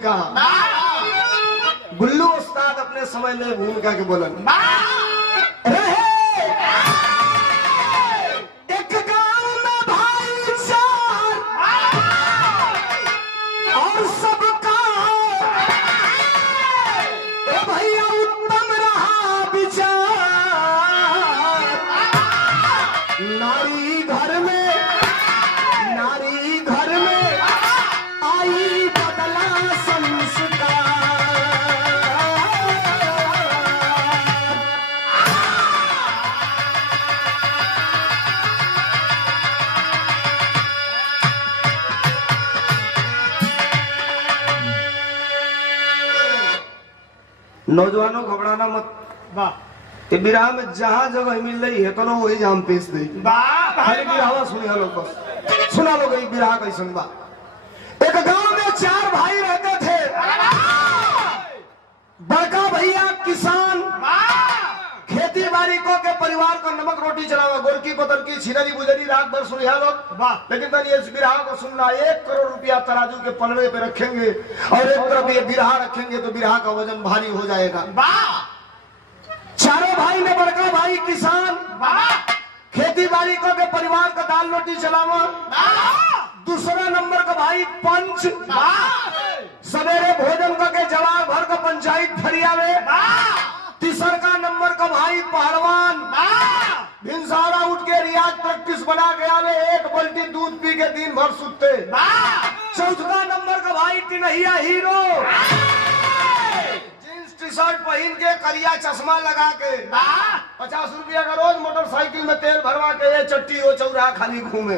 भूमिका। गुल्लू उस्ताद अपने समय में भूमिका के बोलन रहे। एक गांव में भाईचार और सबका भैया उत्तम रहा विचार। नारी घर में आई बदला संस्कार। नौजवानों घबराना मत। ये विराह में जहाँ जगह मिल रही है तो वही जाम पेश दे। खाली विराह सुनिया लोग, बस सुना लो गई विराह कैसन बा। एक गांव में 4 भाई रहते थे। बड़का भैया किसान, खेती बाड़ी को के परिवार को नमक रोटी चलावा, गोरकी पतरकी छिनरी बुजरी रात भर सुनिया लोग। लेकिन तनी इस विराह को सुनना, 1 करोड़ रुपया तराजू के पलड़े पे रखेंगे और एक तरफ ये विराह रखेंगे तो विराह का वजन भारी हो जाएगा। चारों भाई ने, बड़का भाई किसान, खेती बाड़ी को के परिवार का दाल रोटी चलावा। दूसरा नंबर का भाई पंच, सवेरे भोजन करके जवार भर का पंचायत फरियावे। तीसर का नंबर का भाई पहलवान, भिनसारा उठ के रियाज प्रैक्टिस बना के आवे, 1 बाल्टी दूध पी के दिन भर सुते। चौथा नंबर का भाई टिनहिया हीरो, जींस टी शर्ट पहन के करिया चश्मा लगा के 50 रुपया का रोज मोटरसाइकिल में तेल भरवा के ये चट्टी वो चौराहा खाली घूमे।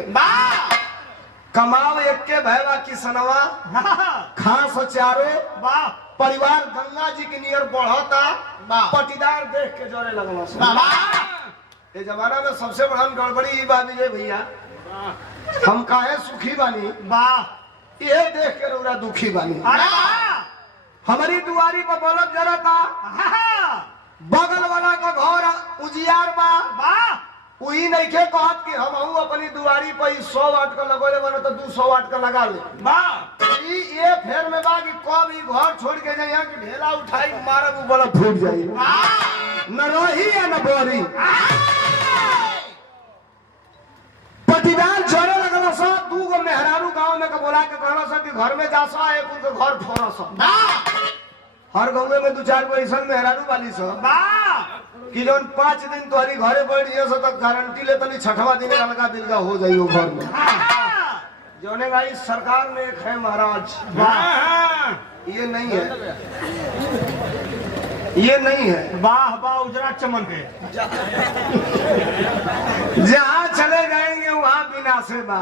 कमाव एक के भैवा किसनवा, खास चारो परिवार गंगा जी के नियर बढ़ता। पटीदार देख के जोरे लगना। ये जमाना में सबसे बड़ा गड़बड़ी ये बात है भैया, हम काहे सुखी बानी, ये देख के रोरा दुखी बानी। हमारी दुआरी पर बल्ब जलता, बगल वाला का घर उजियार बा, वही नहीं के कहत कि हम अपनी दुआरी पर 100 वाट का लगोले बना तो 200 वाट का लगा ले। ये फेर में बा कि कब ई घर छोड़ के जाइए कि ढेला उठाई मारब वो बड़ा फूट जाई, न रही या न बोरी। पटीदार जोरे लगल सा, 2 गो मेहरारू गांव में के बोला के कहना सा कि घर में जा सा, एक उनके घर फोड़ा सा। हर गांव में 2-4 गो ऐसा मेहरारू वाली सा कि जौन 5 दिन तुम्हारी घरे बैठ जाए तो गारंटी ले तनी 6वां दिन अलगा दिलगा हो जाइए घर में। जोने भाई सरकार में एक है महाराज, ये नहीं है, ये नहीं है। वाह वाह उजरा चमन के जहाँ चले जाएंगे वहाँ बिना से बा।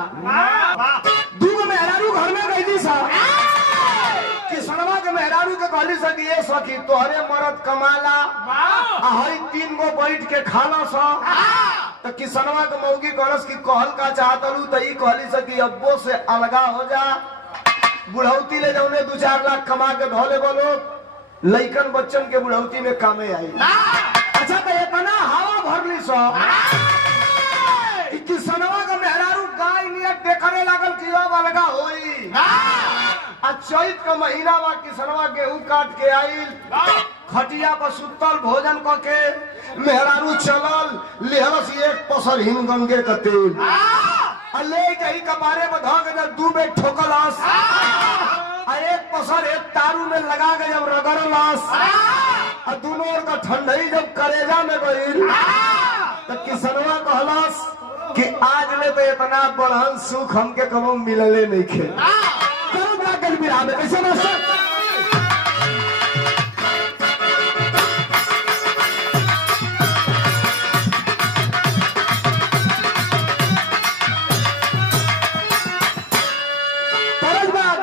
2 मेहरारू घर में गई थी साहब, किसनवा के मेहरारू के कहली सकी ये सखी तोहरे मरद कमाला, हई 3 गो बैठ के खाला सा। तो किसनवा के मौगी कहलस की कहल का चाहतलू तो ई कहली सकी अब्बो से अलगा हो जा, बुढ़ौती ले जाऊने 2-4 लाख कमा के धोले बोलो, लइकन बच्चन के बुढ़ौती में कामे आई। अच्छा तो इतना हवा भरली सो किसनवा का मेहरारू गाय नियत देखने लागल कि अब अलगा होई। चैत का महीना बा, किसनवा गेहूं काट के आइल, खटिया पर सुतल, भोजन करके मेहरारू चलल, लेहरस 1 पसर हिमगंगे का तेल ले गई कपारे में धो के जब 2 बेर ठोकलस, 1 पसर 1 तारू में लगा के जब रगड़लस, दोनों ओर का ठंडई जब करेजा में गई तो किसनवा कहलस कि आज ले तो इतना बड़हन सुख हमके कबो मिलले नहीं खे। विराह में कैसे मास्टर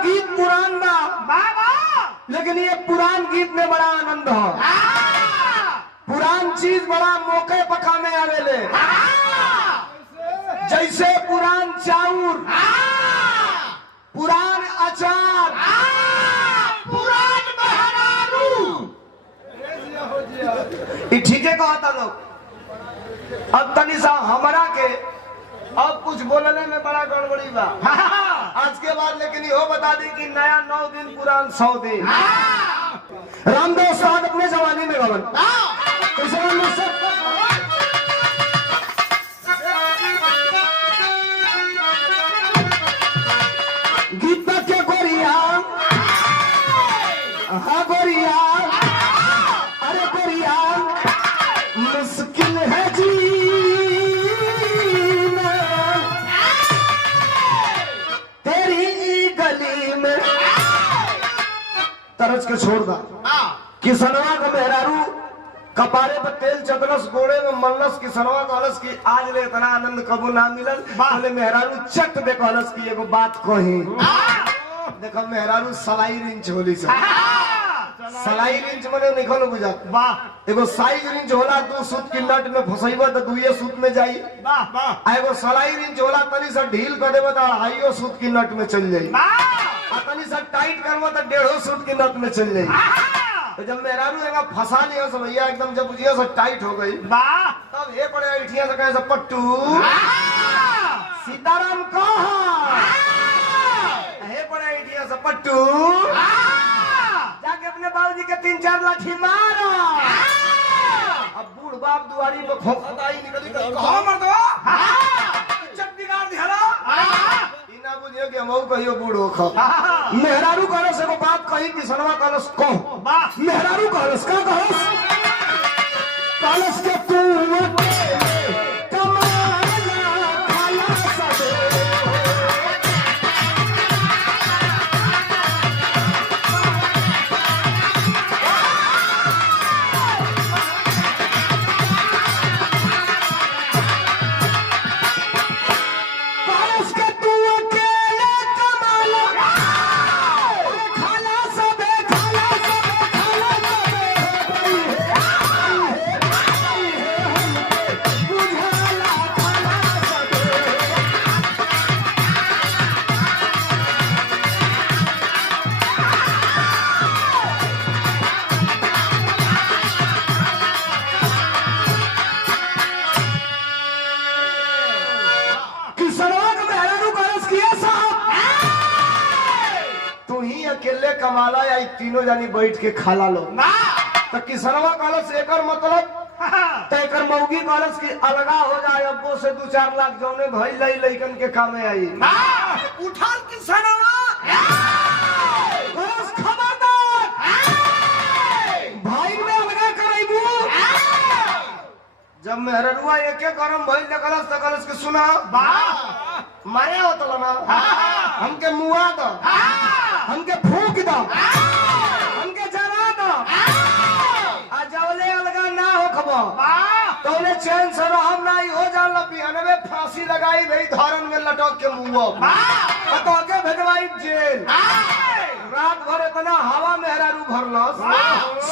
गीत पुरान बा, लेकिन ये पुरान गीत में बड़ा आनंद हो। पुरान चीज बड़ा मौके पका में आवेले, जैसे पुरान चाउर, पुरान अचार, पुरान मेहरारू। ठीक है कहता लोग। अब तनी सा हमरा के अब कुछ बोलने में बड़ा गड़बड़ी बा। आज के बाद लेकिन यो बता दी कि नया 9 दिन पुरान 100 दिन। रामदेव साहब अपने जमाने में गवन गीत के गोरिया, हाँ गोरिया, अरे गोरिया मुश्किल है जीना तेरी गली में। तरस के छोड़ दा किसनवा का मेहरारू कपारे पर तेल चतरस गोड़े में मल्लस किसनवा कहलस की आज ले इतना आनंद कबू ना मिलल। बोले मेहरारू चक दे कहलस की एगो बात कही। देखो मेहरारू सलाई रिंच होली से सलाई रिंच मने निकल बुझात वाह। एगो साइज रिंच होला 2 सूत की नट में फसैबा तो 2 सूत में जाई वाह वाह। एगो सलाई रिंच होला तनी सा ढील कर देबा तो 2.5 सूत की नट में चल जाई वाह। तनी सा टाइट करबा तो 1.5 सूत की नट में चल जाई। तो जब मेहरारू एगा फंसा लिया सब भैया एकदम जब बुझिया से टाइट हो गई वाह, तब हे पड़े इठिया से कहे सब पट्टू सीताराम कहा हे पड़े इठिया से पट्टू जाके अपने बाबूजी के 3-4 लाठी मारो। अब बूढ़ बाप दुआरी पे खोखत आई निकली कहो मर दो इज्जत बिगाड़ दिहला इना बुझियो कि हमहु कहियो बूढ़ो ख। मेहरारू कहलस एगो बात कही किसनवा कहलस कहो वाह। मेहरारू कहलस का कहलस कहलस के तू अकेले कमाला या तीनों जानी बैठ के खाला लो तो किसनवा कहलस एकर मतलब तेकर मौगी कहलस की अलगा हो जाए अब्बो से 2-4 लाख जौने भई लई लइकन के कामे आई उठाल किसनवा कहलस खबरदार भाई में अलगा करैबू। जब मेहररुआ एके करम भई देखलस त कहलस की सुना मारे होतल ना हमके मुआ दो हमके फूंक दो हमके जला दो आ जवले अलगा ना हो खबो तोले चैन से रहम नहीं हो जान बिहनवे फांसी लगाई भई धरन में लटक के मुओ तो के भेजवाई जेल। रात भर इतना हवा मेहरारू भरलस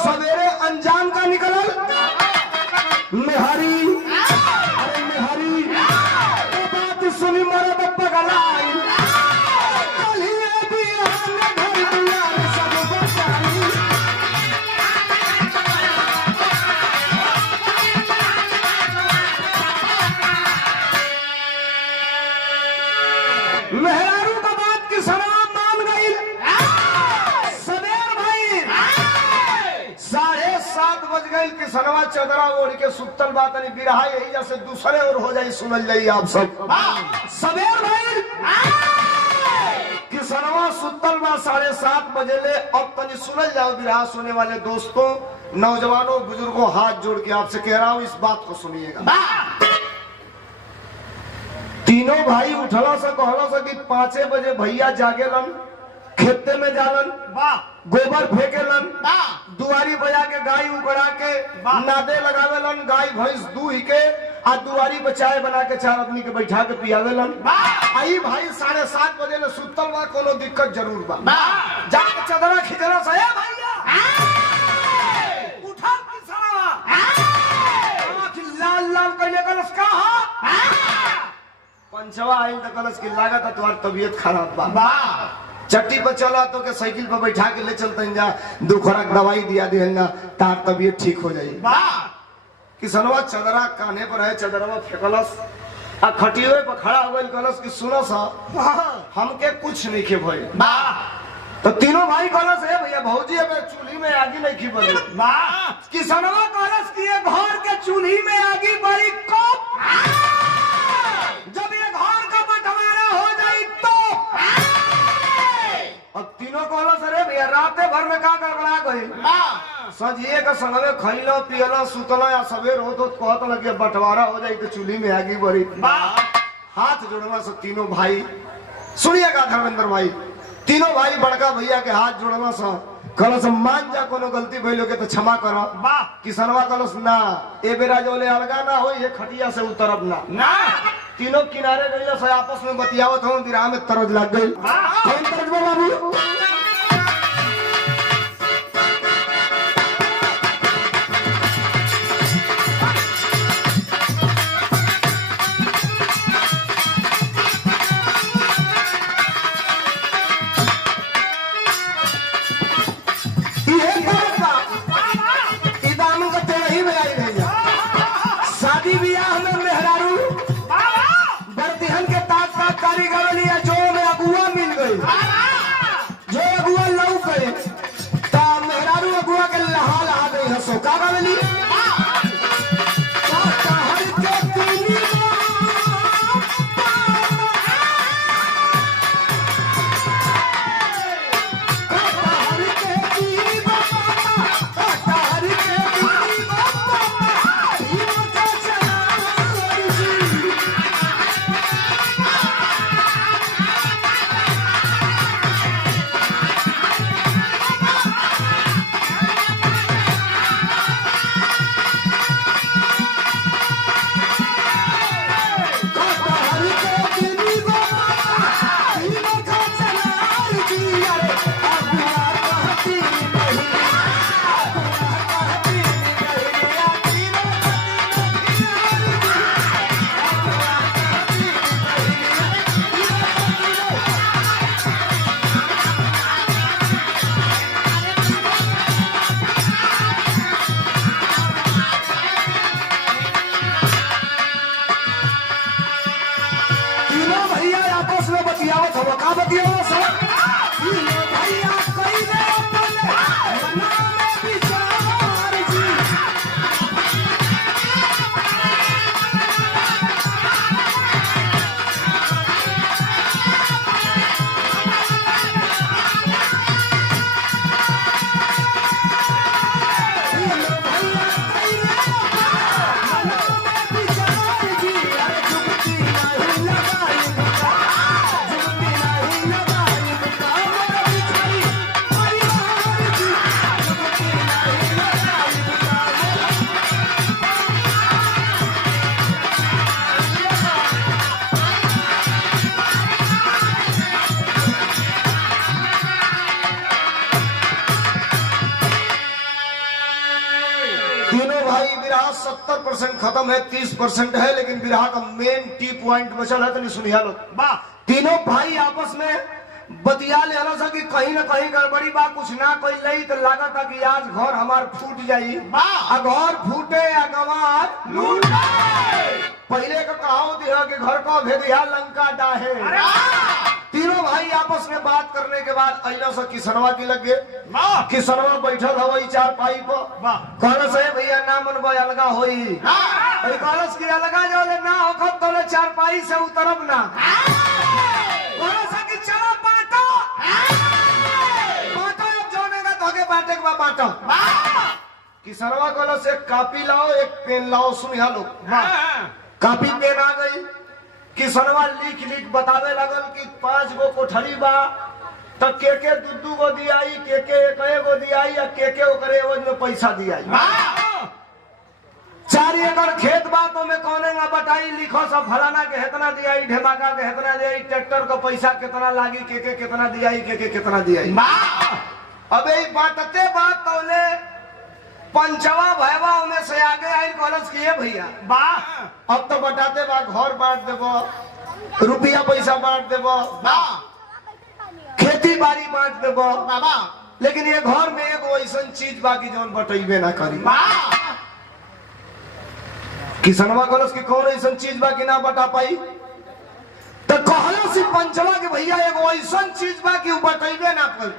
सवेरे अंजाम का निकलल मेहरी अरे मेहरी बात सुनी मरद पगलाई मेहरारू का बात की सलाम मान गई। सवेर भाई 7:30 बज गई कि सनवा चदरा ओढ़ के सुतल बात नहीं बिरहा यही जैसे दूसरे और हो जाए सुनल जाइए आप सब। सवेर भाई कि सनवा सुतल बा 7:30 बजे ले अब तनी सुनल जाओ बिरहा सुने वाले दोस्तों नौजवानों बुजुर्गों हाथ जोड़ के आपसे कह रहा हूँ इस बात को सुनिएगा। तीनों भाई उठला से कहला से कि 5 बजे भैया जागेलन खेते में जालन गोबर फेंकेलन दुआरी बजा के गाय उकड़ा के नादे लगावेलन गाय भैंस दूह के आ दुआरी पे चाय बना के 4 आदमी के बैठा के पियावेलन। आई भाई 7:30 बजे ले सुतल बा कोनो दिक्कत जरूर बा जाके चदरा खिचरा से भैया उठा किसनवा आंख लाल लाल कइले कलस का पंचवा आइल त कलस की लागत तुम्हारी तबीयत खराब बा चट्टी पर चला तो के साइकिल पर बैठा के ले चलते जा 2 खुराक दवाई दिया दे ना तार तबीयत ठीक हो जाए। किसनवा चदरा काने पर है चदरवा फेंकलस आ खटियों पर खड़ा हो गई कलश की सुनो सा हमके कुछ नहीं खे भाई तो तीनों भाई कलश है भैया भौजी अब चूल्ही में आगी नहीं खी बड़ी किसनवा कलश की घर के चूल्ही में आगी बड़ी कब जब ये घर का बंटवारा हो जाए तो अब तीनों कलश अरे भैया राते भर में का गड़बड़ा गई सजिए का संगवे खैलो पियलो सुतलो या सवेर हो तो कहत लगे बंटवारा हो जाए तो चूल्ही में आगी बड़ी हाथ जोड़ना सब तीनों भाई सुनिएगा धर्मेंद्र भाई तीनों भाई बड़का भैया के हाथ जोड़ना सा कलश मान जा कोनो गलती भइलो के तो क्षमा करो किसनवा कलश ना ए बेरा जोले अलगा ना हो ये खटिया से उतरब ना तीनों किनारे गइलो से आपस में बतियावत हो विराम में तरज लग गई कौन तरज बाबू तीनों भाई विराह 70% खत्म है 30% है लेकिन विराह का मेन टी पॉइंट बचल है तो नहीं सुनिया लो तीनों भाई आपस में बतिया ले सा कि कहीं ना कहीं गड़बड़ी बा कुछ ना कोई लई तो लागत था कि आज घर हमार फूट जाई घर फूटे या गंवार पहले का कहावत है कि घर का भेदिया लंका डाहे तीनों भाई आपस में बात करने के बाद अइला से किसनवा की लग गए किसनवा बैठल हवई चार पाई पर कहलस है भैया ना मन बा अलगा होई कहलस की अलगा जो ना होखत तो चार पाई से उतरब ना कहलस कि चलो बांटो बांटो अब जोनेगा तो के बांटे के बाद बांटो किसनवा कहलस एक कॉपी लाओ एक पेन लाओ सुनिया लो कॉपी पेन आ गई किसनवा लिख लिख बतावे लगल कि 5 गो कोठरी बा तो के दू गो दियाई के एक गो दियाई या के ओकरे एवज में पैसा दियाई 4 एकड़ खेत बा तो में कौने ना बताई लिखो सब फलाना के इतना दियाई ढेमाका के इतना दियाई ट्रैक्टर का पैसा कितना लागी के कितना दियाई के कितना दियाई अबे बांटते बात तौले पंचवा भैवा में से आगे आई कॉलेज किए भैया अब तो बताते बा घर बांट देबो रुपया पैसा बांट देबो खेती बाड़ी बांट देबो लेकिन ये घर में एगो ऐसा चीज बाकी जौन बटैबे ना करी किसनवा कलश की कौन ऐसा चीज बा कि ना बता पाई तो कहलो सी पंचवा के भैया एगो ऐसा चीज बा कि बतैबे ना पाई।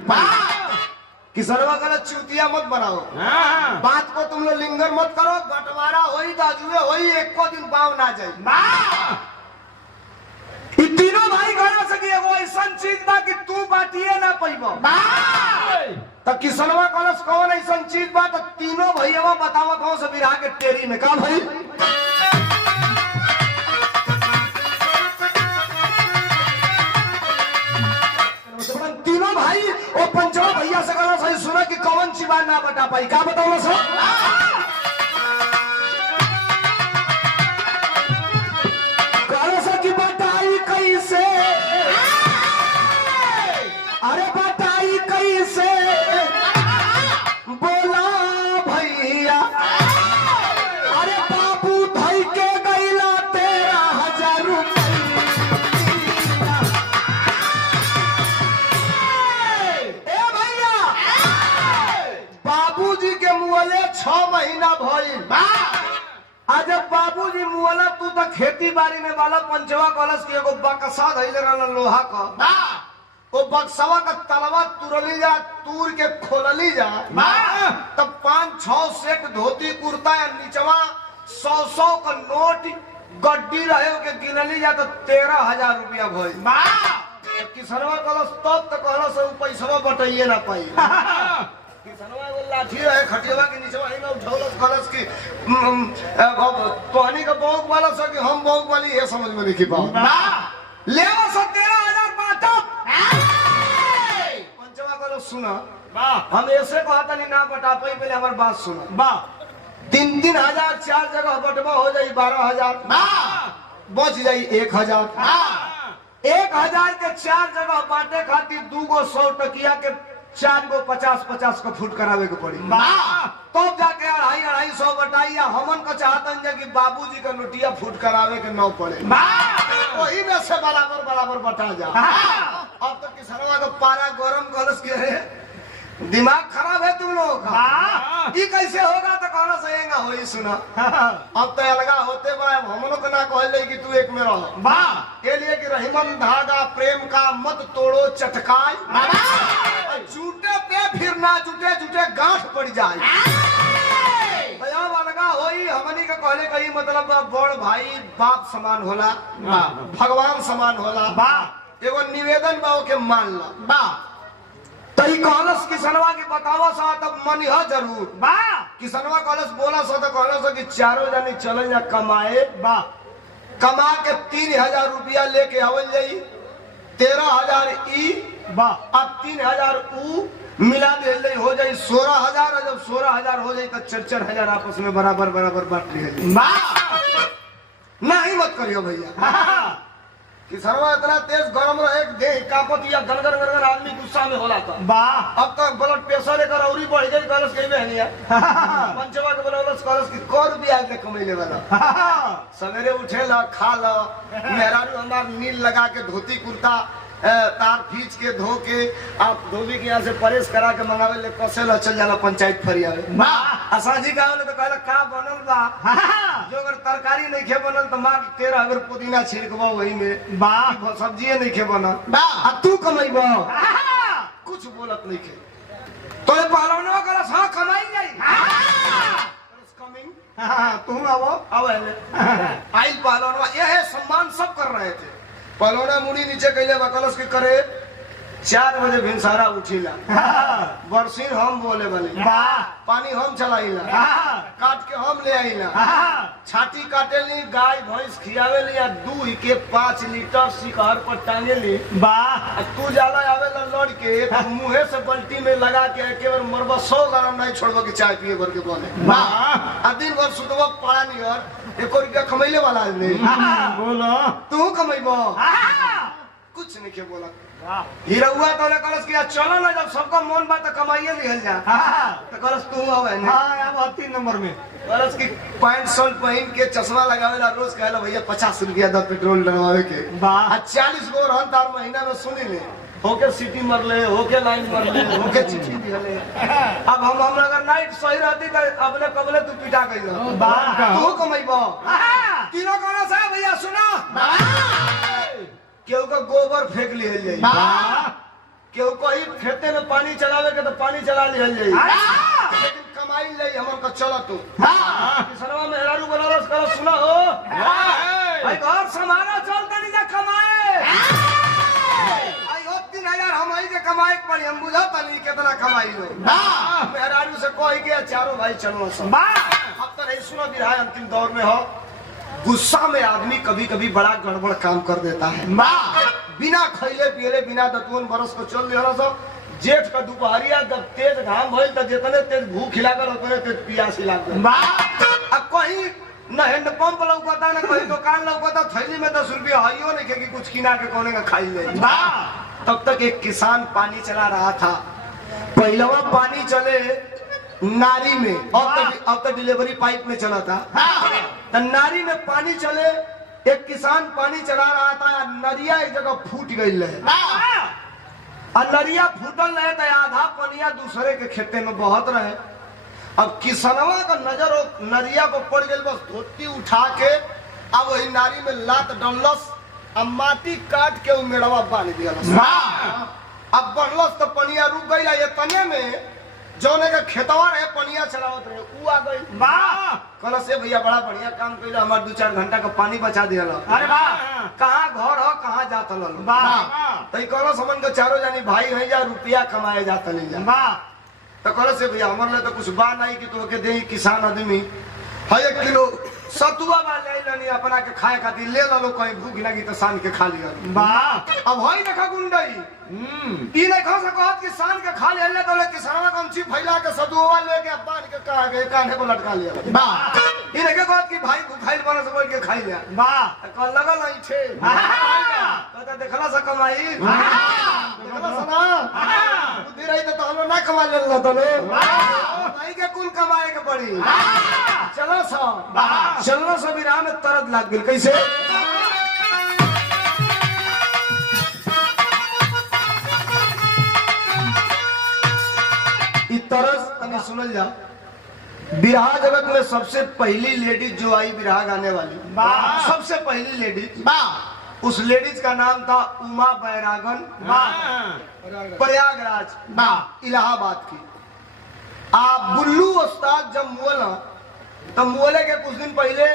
किसनवा कलश चूतिया मत बनाओ, बात को तुम लोग लिंगर मत करो, बंटवारा होई दाजुए होई, एक को दिन पाव ना जाए। ये तीनों भाई कहना सकी एगो ऐसा चीज बा कि तू बाटिए ना पैबो। तो किसनवा कलश कौन ऐसा चीज बा तो तीनों भैया बतावा कौन से बिरहा के टेरी में का भाई। तीनों भाई वो पंचवा भैया से कहना सही सुना कि कौन सी बात ना बता पाई, क्या बताओ सर। कहना सर की बताई कैसे, अरे बताई कैसे बोला भैया, अरे बाबू धई के गईला 13,000 रुपया। ए भैया बाबूजी के मुअले 6 महीना भइल। आज बाबूजी मुअला तू तो खेती बाड़ी में वाला पंचवा कलश की एगो बक्सा धइले रहल लोहा का, वो बक्सवा का तलवा तुरली जा, तूर के खोलली जा, तब 5-6 सेट धोती कुर्ता या नीचवा 100 का नोट गड्डी रहे के गिनली जा तो 13,000 रुपया भइल। किसनवा कलश तब तक कहला से पैसा बटाइए ना पाई। किसनवा एगो लाठी रहे खटियावा के नीचवा ही ना उठौलस कलश की पानी का बौक वाला सो कि हम बौक वाली ये समझ में नहीं पाओ। लेवा 13,000 बाटो। पंचवा कलश सुना, हम ऐसे कहता नहीं ना बटा पाई, पहले हमारी बात सुना। 3,000 4 जगह बटवा हो जाए 12,000, बच जाए 1,000। 1,000 के 4 जगह बांटे खातिर 2 गो 100 टकिया के 4 गो 50-50 का फुट करावे के पड़ी। तो जाके 250-250 बटाइया हमन का चाहतन जा कि बाबूजी का नोटिया फुट करावे के 9 पड़े, वही में से बराबर बटा जा। अब तो किसनवा का पारा गरम कलश के है, दिमाग खराब है तुम लोगों का। ये कैसे होगा तो कहना सहेगा हो ही सुना। अब तो अलगा होते बा, हम लोग को ना कहले कि तू एक में रहो के लिए कि रहीमन धागा प्रेम का मत तोड़ो चटकाई, झूठे पे फिर ना जुटे गांठ पड़ जाए। अब अलगा होई हमनी का कहले कही मतलब बड़ भाई बाप समान होला, भगवान समान होला, एगो निवेदन बा के मान ला। तई कलश किसनवा की बतावा सा तब मन ह जरूर किसनवा कलश बोला सा तो कहला सा कि चारों जनी चल जा कमाए, कमा के 3,000 रुपया लेके आवल जाई, 13,000 ई अब 3,000 ऊ मिला दे हो जाए 16,000। और जब 16,000 हो जाए तो 4-4,000 आपस में बराबर बांट लिए। ना ही मत करियो भैया, किसनवा इतना तेज गरम रहे दे कापत या गनगन आदमी गुस्सा में होला था। अब तक ब्लड प्रेशर लेकर औरी बढ़ गई कलश कहीं बहनिया। पंचवा के बोलस कलश की कर दिया के कमैले वाला, सवेरे उठेला खा ला, मेहरारू हमार नील लगा के धोती कुर्ता तार खींच के धो के आप धोबी के यहाँ से परेश करा के मंगावे ले कसे ला चल जाला पंचायत फरियावे। असाजी का तो कहला का बनल बा, जो अगर तरकारी नहीं खे बनल तो मार 13 अगर पुदीना छिड़कबा वही में सब्जी नहीं खे बनल आ तू कमाइबा कुछ बोलत नहीं खे तो पहलवानवा करा सा कमाई जाई कमिंग तुम आवो आई पहलवानवा ये सम्मान सब कर रहे थे। पहलवाना मुड़ी नीचे कैले बकलस के करे 4 बजे भिनसारा उठीला, बरसीन हम बोले बनी, पानी हम चलाइला, काट के हम ले आईला, छाती काटे ली, गाय भैंस खियावे ली, दूध के 5 लीटर शिकार पर टांगे ली। तू जाला आवे लड़ के मुँहे से बल्टी में लगा के एक बार मरबा 100 ग्राम नहीं छोड़बा के चाय पिए भर के बोले। दिन भर सुतबा पड़ा नहीं और 1 रुपया कमैले वाला आदमी बोलो तू कमैबो कुछ नहीं के बोला। हीरा तो कलश किया चलो ना, जब सबका मन बात तो कमाइए लिहल जा तो कलश तू आवे ना 3 नंबर में कलश की पैंट शर्ट पहन के चश्मा लगावेला, रोज कहला भैया 50 रुपया दा पेट्रोल डलवावे के 40 गो रहन तार महीना में सुनी ले होके सिटी मरले, होके लाइन मरले, होके चिट्ठी दिहले। अब हम अगर नाइट सही रहती तो अपने कबले तू पिटा गई तू कमाइबो। तीनों कहना साहब भैया सुना, केहू का गोबर फेंक लिहल जाई, केहू कहीं खेते में पानी चलावे के तो पानी चला लिहल जाई, लेकिन कमाई ले हमर का चला तू किसनवा में हेरारू बनारस कर सुना हो भाई घर समाना चलते नहीं जा कमाए आई हो 3000 हम आई के कमाए पर हम बुझाता नहीं कितना कमाई लो हेरारू से कह के चारों भाई चलो सब अब तो नहीं सुनो बिरहा अंतिम दौर में हो। गुस्सा में आदमी कभी कभी बड़ा गड़बड़ काम कर देता है, बिना खैले पियले बिना दतवन बरस को चल दिया सब। जेठ का दोपहरिया जब तेज घाम भइल त जितने तेज भूख लागल उतने तेज प्यास लागल। अब कहीं न हैंडपंप लौकता न कहीं दुकान लौकता, थैली में 10 रुपया हइयो नहीं कि कुछ किना के कोने का खाई ले। तब तक एक किसान पानी चला रहा था। पहलवा पानी चले नारी में, अब तो डिलीवरी पाइप में चला था। तो नारी में पानी चले, एक किसान पानी चला रहा था, नरिया एक जगह फूट गई है और नरिया फूटल रहे तो आधा पनिया दूसरे के खेते में बहत रहे। अब किसनवा का नजर नरिया पर पड़ गई, बस धोती उठा के अब वही नारी में लात डलस, अब माटी काट के मेड़वा बांध दिया। अब बढ़लस तो पनिया रुक गई, ये तने में जौने का खेतवा रहे पनिया चलावत रहे ऊ आ गई। कहला से भैया बड़ा बढ़िया काम कइला, हमार 2-4 घंटा का पानी बचा दिया। अरे वाह, कहाँ घर हो कहाँ जात लो तो कहलो समन के चारों जानी भाई है जा रुपया कमाए जाता नहीं जा। तो कहलो से भैया हमारे लिए तो कुछ बा नहीं कि तो के दे किसान आदमी है 1 किलो सतुआ बा ले लनी अपना के खाए खातिर ले लो, कहीं भूख लगी तो सान के खा लिया। अब होई देखा गुंडई ई नहीं खा सकत कि सान के खा ले तो किसाना कम ची फैला के सतुआ लेके बांध के कहा गए कान्हे को लटका लिया। ई नहीं कहत कि भाई भूखाइल बन से बोल के खाई लिया। कल लगल नहीं छे कहता देखला से कमाई देखला सना बुद्धि रही तो हम ना कमा ले तो भाई के कुल कमाए के पड़ी। चलो चलो सब राह में तरद लाग गई कैसे तरस तनी सुनल जा। बिरहा जगत में सबसे पहली लेडीज जो आई बिरहा गाने वाली, सबसे पहली लेडीज, उस लेडीज का नाम था उमा बैरागन, प्रयागराज इलाहाबाद की। आप बुल्लू उस्ताद जब मुअला तब मुअले के कुछ दिन पहले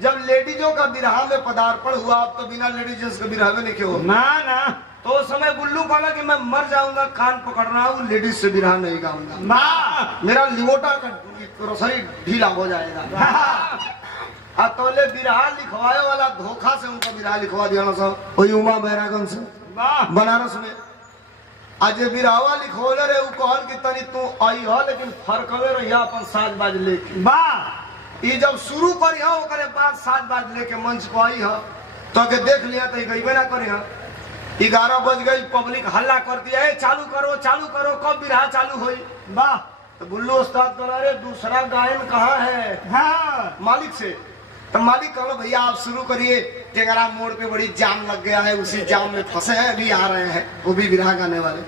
जब लेडीजों का बिरहा में पदार्पण हुआ, अब तो बिना लेडीज के बिरहा में नहीं क्यों ना तो उस समय बुल्लू कहला कि मैं मर जाऊंगा, कान पकड़ रहा हूँ, लेडीज से बिरहा नहीं गाऊंगा, मेरा लिमोटा का रसोई ढीला हो जाएगा। तोले बिरहा लिखवाए वाला धोखा से उनका बिरहा लिखवा दिया ना सब वही उमा बैरागन से बनारस में। आज बिरहावा लिखोले रे उ कहल कि तनी तू आई हो लेकिन फरकले रहिया अपन साज बाज लेके। ई जब शुरू करी हो ओकरे बाद साज बाज लेके मंच पर आई हो तो के देख लिया तो गईबे ना करी हो। 11 बज गई, पब्लिक हल्ला कर दिया है चालू करो कब बिरहा चालू हुई। तो बुल्लू उस्ताद कह रहे दूसरा गायन कहाँ है मालिक से। तो मालिक कहलो भैया आप शुरू करिए, टेंगरा मोड़ पे बड़ी जाम लग गया है, उसी जाम में फंसे हैं, अभी आ रहे हैं वो भी बिरहा गाने वाले।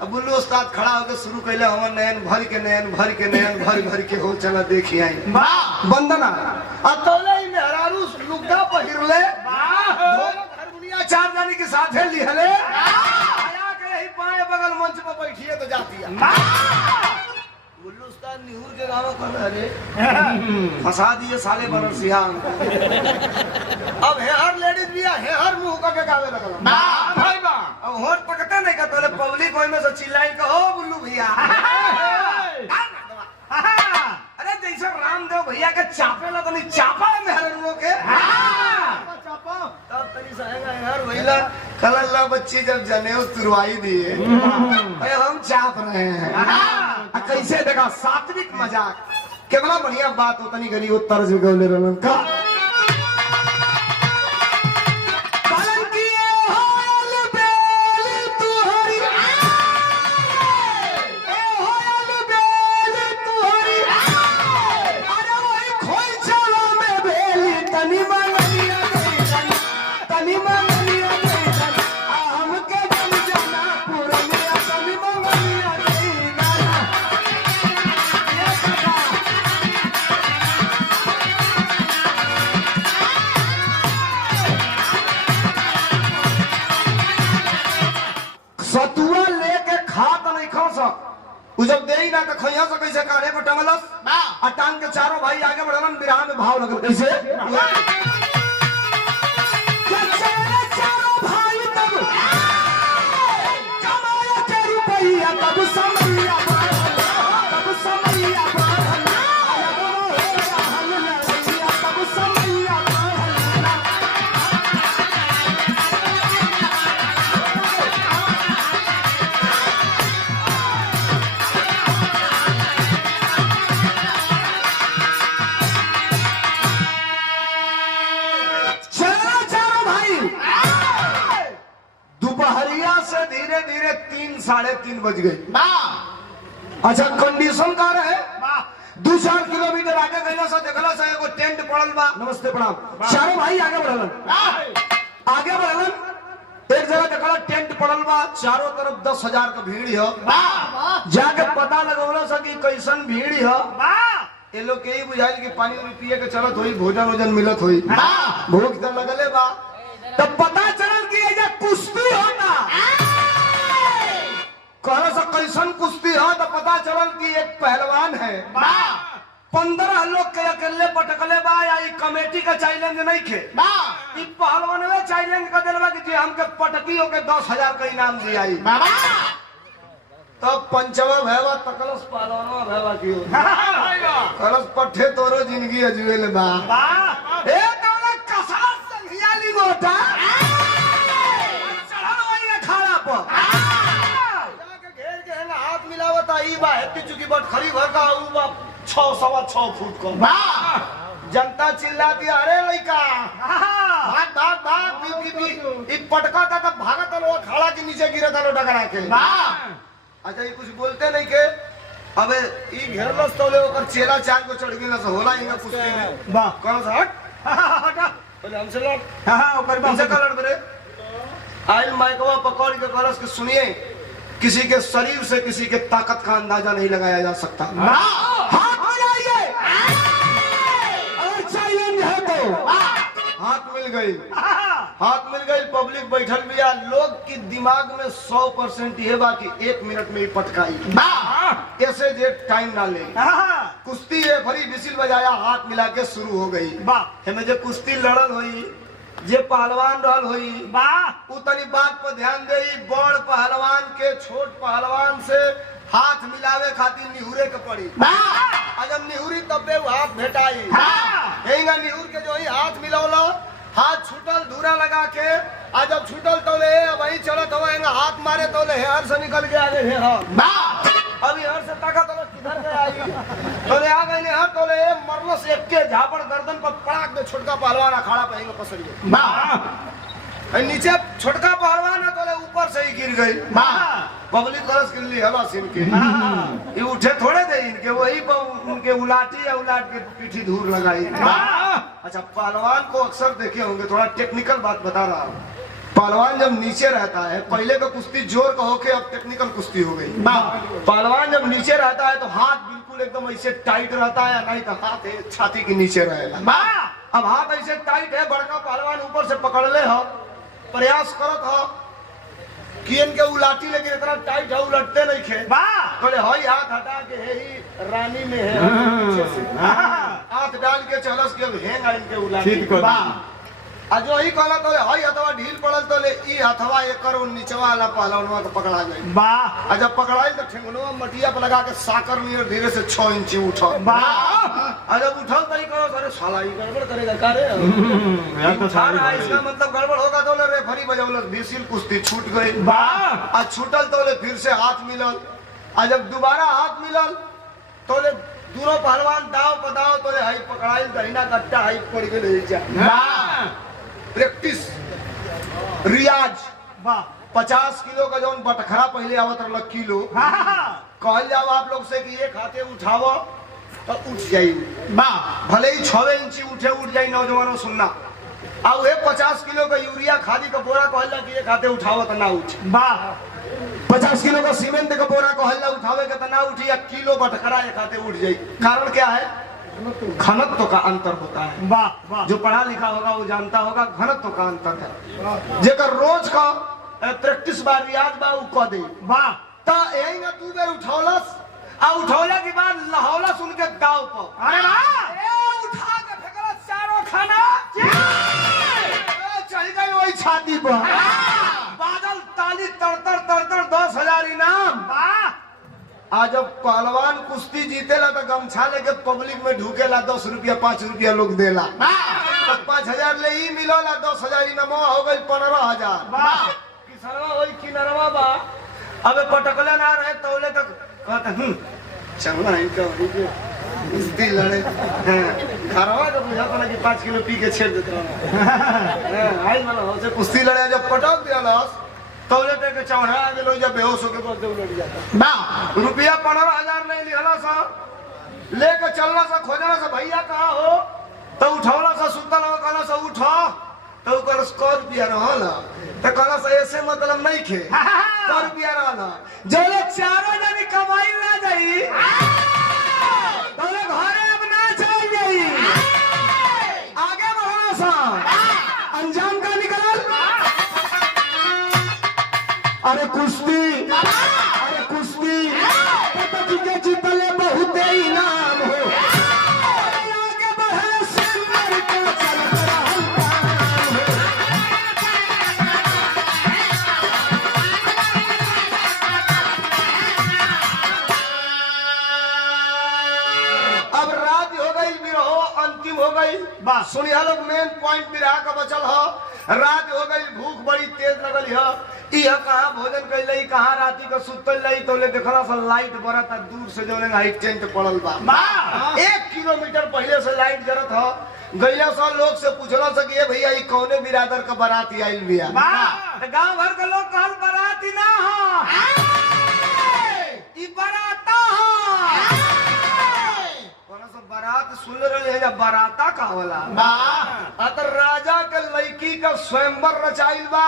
अब बुल्लू उस्ताद खड़ा होकर शुरू कैले, हम नैन भर के हो चला देखी आई वंदना अतोले मेहरारू लुगा पहिरले हारमोनिया 4 जानी के साथ है लिहले आया के यही पाए बगल मंच पर बैठिए तो जाती है। बुल्लू उस्ताद निहुर के गाँव कर रहे फंसा दिए साले बनरसिया। अब हेहर लेडीज भी है, हर मुंह के गावे लगल। अब होठ पकते नहीं का तोले पब्लिक ओइ में से चिल्लाई कहो बुल्लू भैया अरे जैसे रामदेव भैया के चापे ला तनी चापा है मेहरनुओं के तब तनी सहेगा यार भैया कल अल्लाह बच्ची जब जनेऊ तुरवाई दिए अरे हम चाप रहे हैं। कैसे देखा सात्विक मजाक कितना बढ़िया बात होता नहीं गली वो तर्ज गौले रहलन का हमके उ जब देई ना तो खैया से कैसे काढ़े पर टंगलस आ टांग के चारों भाई आगे बढ़लन विराह में भाव लगल कैसे चारों भाई तब कमाया के रुपया तब समैया तब समैया तब समैया दोपहरिया से धीरे धीरे 3-3:30 बज गए। अच्छा कंडीशन का रहे 2-4 किलोमीटर आगे गइला से देखला से एगो टेंट पड़ल बा। नमस्ते प्रणाम। चारों भाई आगे बढ़लन एक जगह देखला टेंट पड़ल बा चारों तरफ 10,000 का भीड़ है। जाके पता लगवला से कि कैसन भीड़ है। ये लोग के ही बुझाइल कि पानी पिए के चलत होई भोजन वोजन मिलत होई भूख तो लगले बा। तब पता चलल कि ये कुश्ती होता कहला से कैसन कुश्ती हो तो पता चलल कि एक पहलवान है 15 लोग के अकेले पटकले बा या कमेटी का चैलेंज नहीं खे ई पहलवान में चैलेंज कर देलबा कि जे हमके पटकी हो के 10,000 का इनाम दियाई। तब पंचवा भैवा तकलस पहलवानवा भैवा की कलस पट्ठे तोरो जिंदगी अजुएले बा ए तोला कसा संघियाली गोटा चढ़ल वही अखाड़ा पर जाके घेर के है ना हाथ मिलावता ई बा हेती चुकी बट खरी भर का ऊ बा 6-6.25 फुट को जनता चिल्लाती अरे लइका भाग भाग भाग बी ई पटका था तब भागत लो अखाड़ा के नीचे गिरे था लो डगरा के। अच्छा ये कुछ बोलते नहीं के अबे ई घेरलस तोले ओकर चेला चांद को चढ़ गेलस होला इनका कुश्ती में वाह कौन सा हट बोले हमसे लड़ ओकर हमसे का लड़ बरे आइल माइकवा पकड़ के कलस के सुनिए किसी के शरीर से किसी के ताकत का अंदाजा नहीं लगाया जा सकता। हाथ मिलाइए अगर चैलेंज है तो हाथ मिल गई पब्लिक बैठल भी लोग की दिमाग में 100% ये बा कि 1 मिनट में ही पटकाई कैसे जे टाइम ना ले कुश्ती ये फरी बिसिल बजाया हाथ मिला के शुरू हो गई। हमें जो कुश्ती लड़ल हुई जे पहलवान रहल हुई उ तनी बात पर ध्यान दे बड़ पहलवान के छोट पहलवान से हाथ मिलावे खातिर निहुरे के पड़ी जब निहुरी तबे हाथ भेटाई निहुर के जो ही हाथ मिलौला हाथ छूटल धूरा लगा के आज जब छूटल तो ले वही चलत हो हाथ मारे तो ले हेयर से निकल के आगे हे अभी हेयर से ताकत तो किधर गए आई तो ले आ गए हर तो ले मरलस एक के झापड़ गर्दन पर पड़ाक दे छोटका पहलवान अखाड़ा पे हिंग पसरिए नीचे छोटका पहलवान है तो ले ऊपर से ही गिर गई पब्लिक करस के लिए हला सिन के ये उठे थोड़े दे इनके वही उनके उलाटी या उलाट के पीठी धूर लगाई। अच्छा पहलवान को अक्सर देखे होंगे थोड़ा टेक्निकल बात बता रहा हूँ पहलवान जब नीचे रहता है पहले का कुश्ती जोर का होके अब टेक्निकल कुश्ती हो गई। पहलवान जब नीचे रहता है तो हाथ बिल्कुल एकदम ऐसे टाइट रहता है नहीं तो हाथ छाती के नीचे रहेगा। अब हाथ ऐसे टाइट है बड़का पहलवान ऊपर से पकड़ ले हो प्रयास करत हो कि इनके उलाटी लेके इतना टाइट है उलटते नहीं खे बोले हई हाथ हटा के है ही रानी में है हाथ डाल के चलस के हेंग इनके उलाटी जो ही कहला तो हई हथवा ढील पड़ल तो ले ई हथवा एकर नीचवा वाला पहलवानवा के पकड़ा गई जब पकड़ाई तो ठेंगनवा मटिया पे लगा के साकर नियर धीरे से 6 इंची उठल जब उठल तो करो अरे साला ई गड़बड़ करेगा का रे इसका मतलब गड़बड़ होगा तो ले रेफरी बजौलस बिसिल कुश्ती छूट गई आज छूटल तो ले फिर से हाथ मिलल जब दोबारा हाथ मिलल तो ले दोनों पहलवान दाव पदाव तो ले हई पकड़ाई दहिना कट्टा हई पड़ के ले जा प्रैक्टिस रियाज 50 किलो का जौन बटखरा पहले आवत रहल किलो कहल जाओ आप लोग से कि एक हाथे उठावो तो उठ जाई भले ही 6 इंची उठ जाई नौजवानों सुनना अब 50 किलो का यूरिया खादी का बोरा कहल कि एक हाथे उठावो तो ना उठ 50 किलो का सीमेंट का बोरा कहल उठावे के तो ना उठी या किलो बटखरा एक हाथे उठ जाई कारण क्या है घनत्व का अंतर होता है। जो पढ़ा लिखा होगा वो जानता होगा घनत्व का अंतर है जेकर रोज का प्रैक्टिस बा रियाज बा उ क दे त यही ना तू बेर उठौलस अरे वाह उठा के फेंकला चारों खाना चल गई वही छाती पर बादल ताली तरतर तरतर 10,000 इनाम। आज जब पहलवान कुश्ती जीतेला तो गमछा लेके पब्लिक में ढूकेला 10 रुपया 5 रुपया लोग देला। 5,000 ले ही मिलोला 10,000 इनाम हो गई 15,000। किसनवा वही किनरवा बा अबे पटकले ना रहे तौले तक कहते चलना है क्या कुश्ती लड़े घरवा तो बुझा तो कि 5 किलो पी के छेड़ देते रहा आई वाला हो से कुश्ती लड़े जब पटक दिया लस तौले तक के चौड़ा आगे लोग जब बेहोश होके बोलते उलट जाता रुपया 15,000 नहीं लिहला सा लेके चलना सा खोजना सा भैया कहाँ हो तो उठौला सा सुतल हो कहला सा उठो तो कर 100 रुपया रहल तो कहला सा ऐसे मतलब नहीं खे 100 रुपया रहल जो लोग चारों जनी कमाई ना जाई तो लोग घरे अब ना चल जाई आगे बढ़ो सा अंजाम का निकलल अरे कुश्ती पति के जीतले बहुत इनाम हो आगे बढ़े सिमर के चलत रहल काम हो। अब रात हो गई बिरहो अंतिम हो गई बस। सुनिया लोग मेन पॉइंट बिरहा का बचल हो रात हो गई भूख बड़ी तेज लगल है यह कहाँ भोजन कैल कहाँ राती का सुतल रही तो देखला सा लाइट बरत दूर से जो हाई टेंट पड़ल बा 1 किलोमीटर पहले से लाइट जरत हो गैया सा लोग से पूछला सा कि भैया ये कौने बिरादर का बाराती आइल बिया गांव भर के लोग कहल बाराती ना हो ई बाराता हो बारात सुन रहे हैं बाराता का होला अतर राजा के लड़की का स्वयंवर रचाइल बा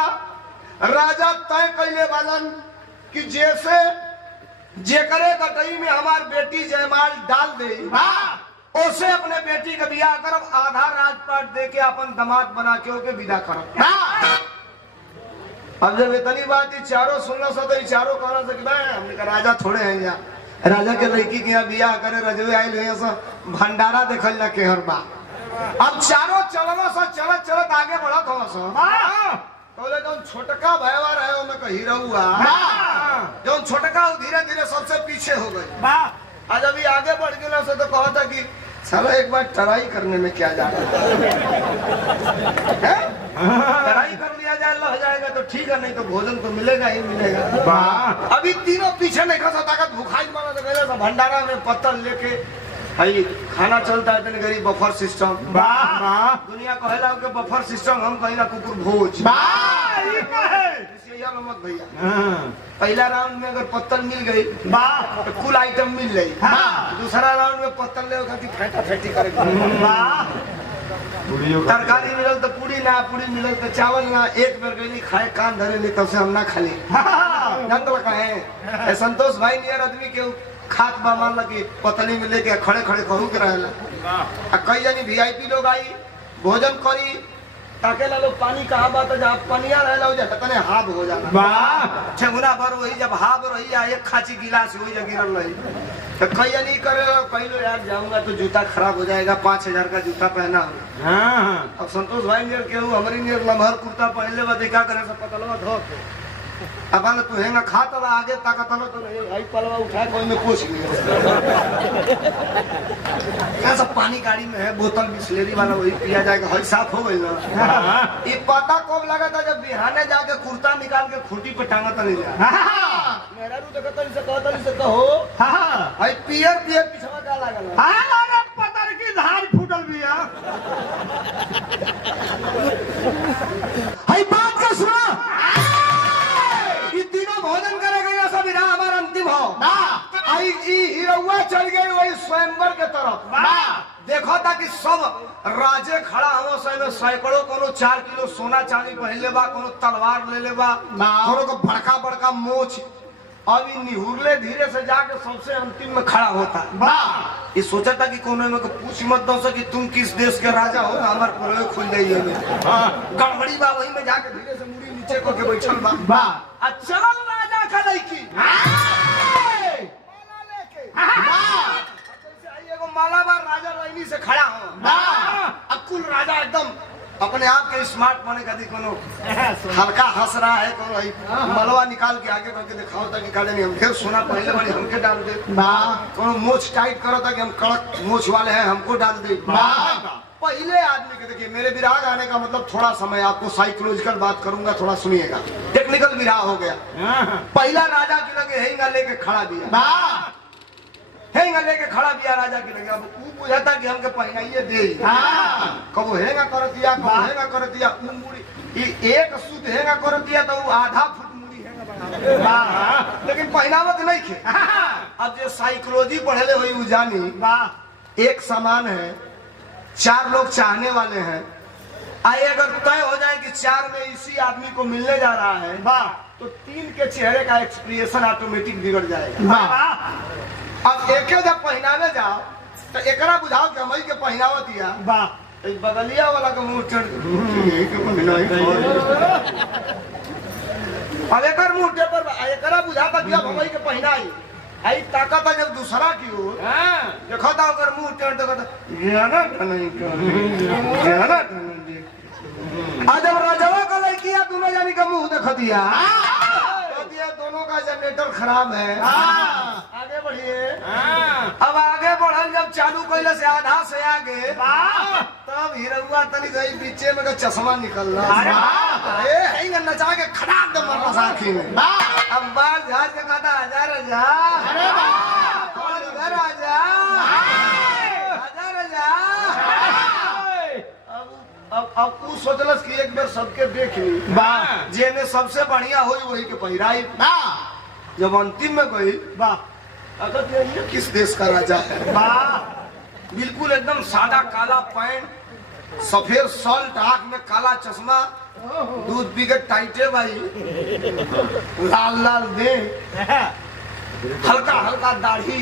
राजा तय कैले बालन कि जैसे जेकरे गटई में हमार बेटी जयमाल डाल दे उसे अपने बेटी का बियाह करब आधा राजपाट दे के अपन दामाद बना के ओके विदा करब। अब जब इतनी बात चारों सुनना सा तो चारों कहना सा कि भाई हमने कहा राजा थोड़े हैं यहाँ राजा के लड़की के यहाँ बियाह करे रजवे आयल हुए सब भंडारा देखल ना केहर बा। अब चारों चलना सा चलत चलत आगे बढ़त हो सा तो जो छोटका भयवा रहे ओमे का हीरो हुआ जो छोटका धीरे धीरे सबसे पीछे हो गई। आज अभी आगे बढ़ गया से तो कहा था कि चलो एक बार ट्राई करने में क्या जा रहा है ट्राई कर लिया जाए हो जाएगा तो ठीक है नहीं तो भोजन तो मिलेगा ही मिलेगा। अभी तीनों पीछे नहीं खसा ताकत भुखाई मारा तो भंडारा में पत्तल लेके भाई खाना चलता है इतने गरीब बफर सिस्टम दुनिया कहेला के बफर सिस्टम हम कहीं ना कुकुर भोज मत भैया पहला राउंड में अगर पत्तल मिल गई तो कुल आइटम मिल गई दूसरा राउंड में पत्तल ले खाती फेंटा फेंटी करेगी तरकारी मिलल तो पूरी ना पूरी मिलल तो चावल ना एक बेर गई खाए कान धरे नहीं तब से हम ना खाली जानते कहे संतोष भाई नियर आदमी के खात बा मान लगी पतली में लेके खड़े खड़े कहू के रहेला कई जनी वीआईपी लोग आई भोजन करी ताके ला लोग पानी कहा बात जहाँ पनिया रहेला हो जाता तने हाथ हो जाना ठेंगुना भर वही जब हाथ रही या एक खाची गिलास वही जगह गिरल रही तो कई जनी करे कहीं लो यार जाऊंगा तो जूता खराब हो जाएगा 5,000 का जूता पहना हो। अब संतोष भाई नियर के हमारी नियर लम्हर कुर्ता पहन ले बता क्या करे सब पतलवा धो के अब तू हेंगा खाता ला आगे ताकत लो तो भाई पलवा उठा कोई में कुछ क्या सब पानी गाड़ी में है बोतल बिस्लेरी वाला वही पिया जाएगा हर साफ हो गई ना। ये पता कब लगा था जब बिहाने जाके कुर्ता निकाल के खूंटी पे टांगा था नहीं जा मेरा रू देखा से कहो भाई पियर पियर पिछवा क्या लगा पता की धार फूटल भी है बात का सुना तीनों भोजन करेगा सब इधर हमारा अंतिम हो आई हीरोआ चल गए वही स्वयंवर के तरफ देखो था कि सब राजे खड़ा हो में सैकड़ों कोनो 4 किलो सोना चांदी पहन ले बा कोनो तलवार ले ले बा कोनो को बड़का बड़का मोछ अभी निहुरले धीरे से जाके सबसे अंतिम में खड़ा होता ये सोचा था कि कोनो में पूछ मत दो कि तुम किस देश के राजा हो हमारे पूरे खुल जाइए गड़बड़ी बा वही में जाके धीरे से मुड़ी नीचे को के बैठल बा चलल राजा का लड़की माला लेके एगो मालाबार राजा अब कुल राजा एकदम अपने आप के स्मार्ट बने कभी कोनो हल्का हंस रहा है कोनो मलवा निकाल के आगे करके दिखाओ ताकि काले नहीं हम फिर सोना पहले वाली हमके डाल दे कोनो मोछ टाइट करो ताकि हम कड़क मोछ वाले हैं हमको डाल दे पहले आदमी के देखिए मेरे विराग आने का मतलब थोड़ा समय आपको साइकोलॉजिकल बात करूंगा थोड़ा सुनिएगा टेक्निकल विराग हो गया पहला राजा के लगे हेंगा लेके खड़ा दिया हेंगा लेके खड़ा दिया राजा के लगे अब वो बुझाता कि हमके पहनाइए दे कबो हेंगा कर दिया कबो हेंगा कर दिया मुड़ी एक सूत हेंगा कर दिया तो वो आधा फुट मुड़ी हेंगा बना लेकिन पहनावत नहीं थे अब जो साइकोलॉजी पढ़े ले हुई जानी एक समान है चार लोग चाहने वाले हैं आइए अगर तय हो जाए कि चार में इसी आदमी को मिलने जा रहा है तो तीन के चेहरे का एक्सप्रेशन ऑटोमेटिक बिगड़ जाएगा अब एके जब पहनावे जाओ तो एकरा बुझाओ कि हमई के पहनावा दिया बगलिया वाला का मुंह चढ़ अब एकर मुंह पर एकरा बुझाता कि अब हमई के पहनाई आई ताकत है जब दूसरा की ओर देखो था अगर मुंह टेढ़ तो कहता जब राजावा का लड़किया दोनों जानी का मुंह देख दिया दोनों का जनरेटर खराब है आगे बढ़िए अब आगे बढ़ल जब चालू कैले से आधा से आगे तब हीरुआ तनी गई बीचे में का चश्मा निकल रहा अरे नचा के खड़ा दे मरना साथी में अब बाल झाड़ के कहता हजार हजार इधर आजा हजार हजार अब तू सोचलस कि एक बार सबके देख ली जेने सबसे बढ़िया हुई वही के पहिराई जब अंतिम में गई अगर ये किस देश का राजा है बिल्कुल एकदम सादा काला पैंट सफेद शर्ट आंख में काला चश्मा दूध पी के टाइटे भाई लाल लाल दे हल्का हल्का दाढ़ी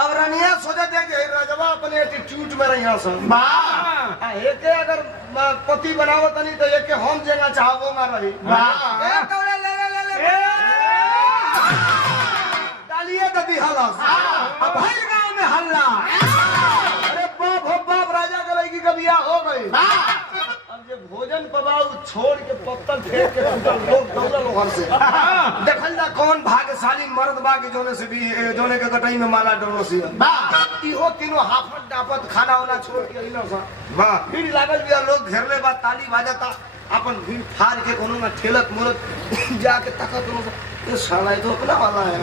अब रनिया सोचे थे कि राजवा अपने एटीट्यूड में रही सब एक अगर पति बनावो तनी तो एक हम जेना चाहबो ना रही डालिए तो दिहला अब भाई गांव में हल्ला अरे बाप हो बाप राजा का लड़की का बियाह हो गई अब जब भोजन पबाऊ छोड़ के पत्तल फेंक के लोग दौड़ल घर से देखल जा कौन भाग्यशाली मर्द बा के जोने से भी जोने के गटई में माला डरो से इहो तीनों हाफत डाफत खाना वाला छोड़ के इनो सा भीड़ लागल बिया लोग घेरले बा ताली बाजता अपन भीड़ फाड़ के कोनो में ठेलत मुरत जाके तकत ये साला ये तो अपना वाला है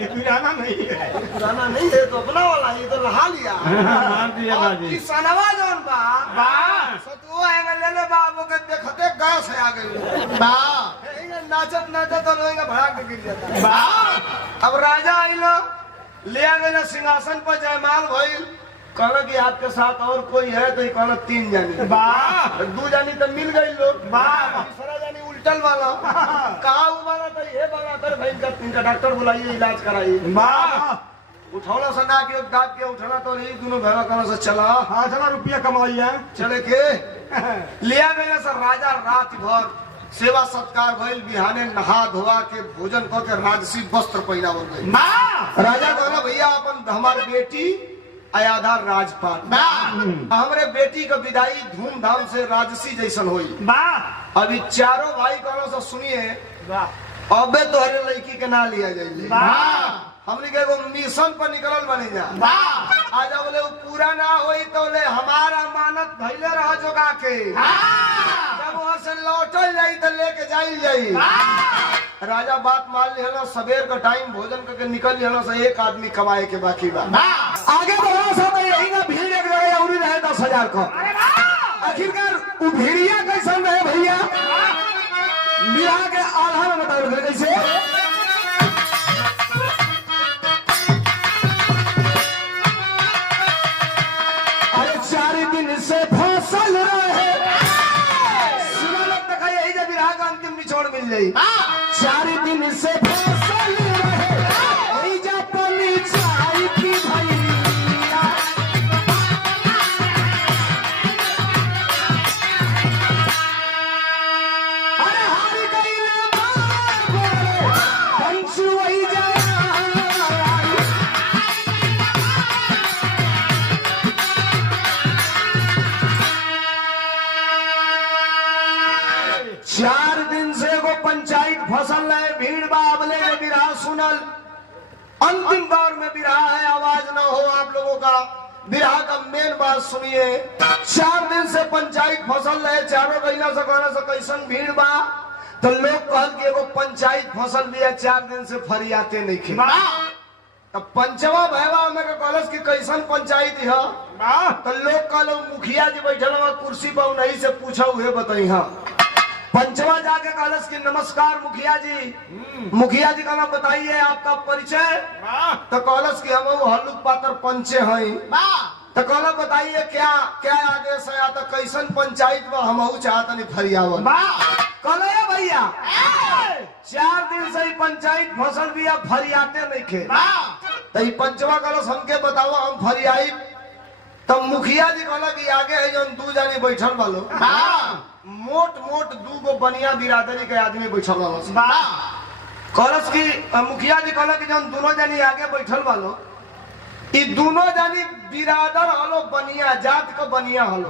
ये पुराना नहीं है तो अपना वाला है ये तो लहा लिया किसनवा जोन बा सतुओ आएगा ले ले बाबू के देखते गैस है आ गई नाचत नाचत तो लोग भड़ाक के गिर जाता अब राजा आइलो ले आ गए सिंहासन पर जयमाल भइल कहला कि आपके साथ और कोई है तो कहला 3 जानी 2 जानी तो मिल गई लोग तीसरा जानी उल्टल वाला कहा वाला तो ये वाला तर भाई इनका डॉक्टर बुलाइए इलाज कराइए उठौला से ना के दाब के उठना तो नहीं दोनों भैया कहना से चला 8 रुपया कमाइए चले के लिया गया सर राजा रात भर सेवा सत्कार भइल बिहाने नहा धोवा के भोजन क के राजसी वस्त्र पहनावल गई राजा कहला भैया अपन हमारी बेटी आधा राजपाट हमारे बेटी का विदाई धूमधाम से राजसी जैसन हुई अभी चारों भाई कहना से सुनिए अबे तोहरे लड़की के ना लिया जाइए हमने के एगो मिशन पर निकलल बनी जा आज बोले पूरा ना होई तो ले हमारा मानत भइले रह जोगा के जब वहां से लौटल जाई तो लेके जाई राजा बात मान लिहलो सवेर का टाइम भोजन करके निकल लिहलो से एक आदमी कमाए के बाकी बा आगे बढ़ा सब यही ना भीड़ एक जगह औरी रहे 10,000 को आखिरकार वो भीड़िया कैसन रहे भैया बिहार के आधा में बताओ कैसे से फसल रहे यही जब विराह का अंतिम निचोड़ मिल गई 4 दिन से फसल रहे जापानी चाय की भैया अरे हार गई पंच वही जाए सुनल। अंतिम दौर में बिरहा है, आवाज ना हो आप लोगों का। बिरहा का मेन बात सुनिए। 4 दिन से पंचायत फसल रहे, चारों महीना से कहना से कैसन भीड़ बा, तो लोग कहल कि एगो पंचायत फसल भी है, 4 दिन से फरियाते नहीं खे। अब पंचवा भैवा में कहलस कि कैसन पंचायत है, तो लोग कहलो मुखिया जी बैठल कुर्सी पर नहीं से पूछा हुए बताई। हाँ, पंचवा जाके कहलस कि नमस्कार मुखिया जी। मुखिया जी कहना बताइए आपका परिचय। तो कहलस कि हम हल्लुक पातर पंचे हैं। तो कहला बताइए क्या क्या आदेश है, तो कैसन पंचायत में हम चाहत नहीं फरियावन। कहले भैया 4 दिन से ही पंचायत फसल भी अब फरियाते नहीं खे। तो पंचवा कहलस हमके बताओ हम फरियाई। तब मुखिया जी कहला कि आगे है जो 2 जानी बैठल वालो, मोट मोट 2 गो बनिया बिरादरी के आदमी बैठल वालो। कहलस कि मुखिया जी कहला कि जब दोनों जानी आगे बैठल वालो, ये दोनों जानी बिरादर हलो, बनिया जात का बनिया हलो।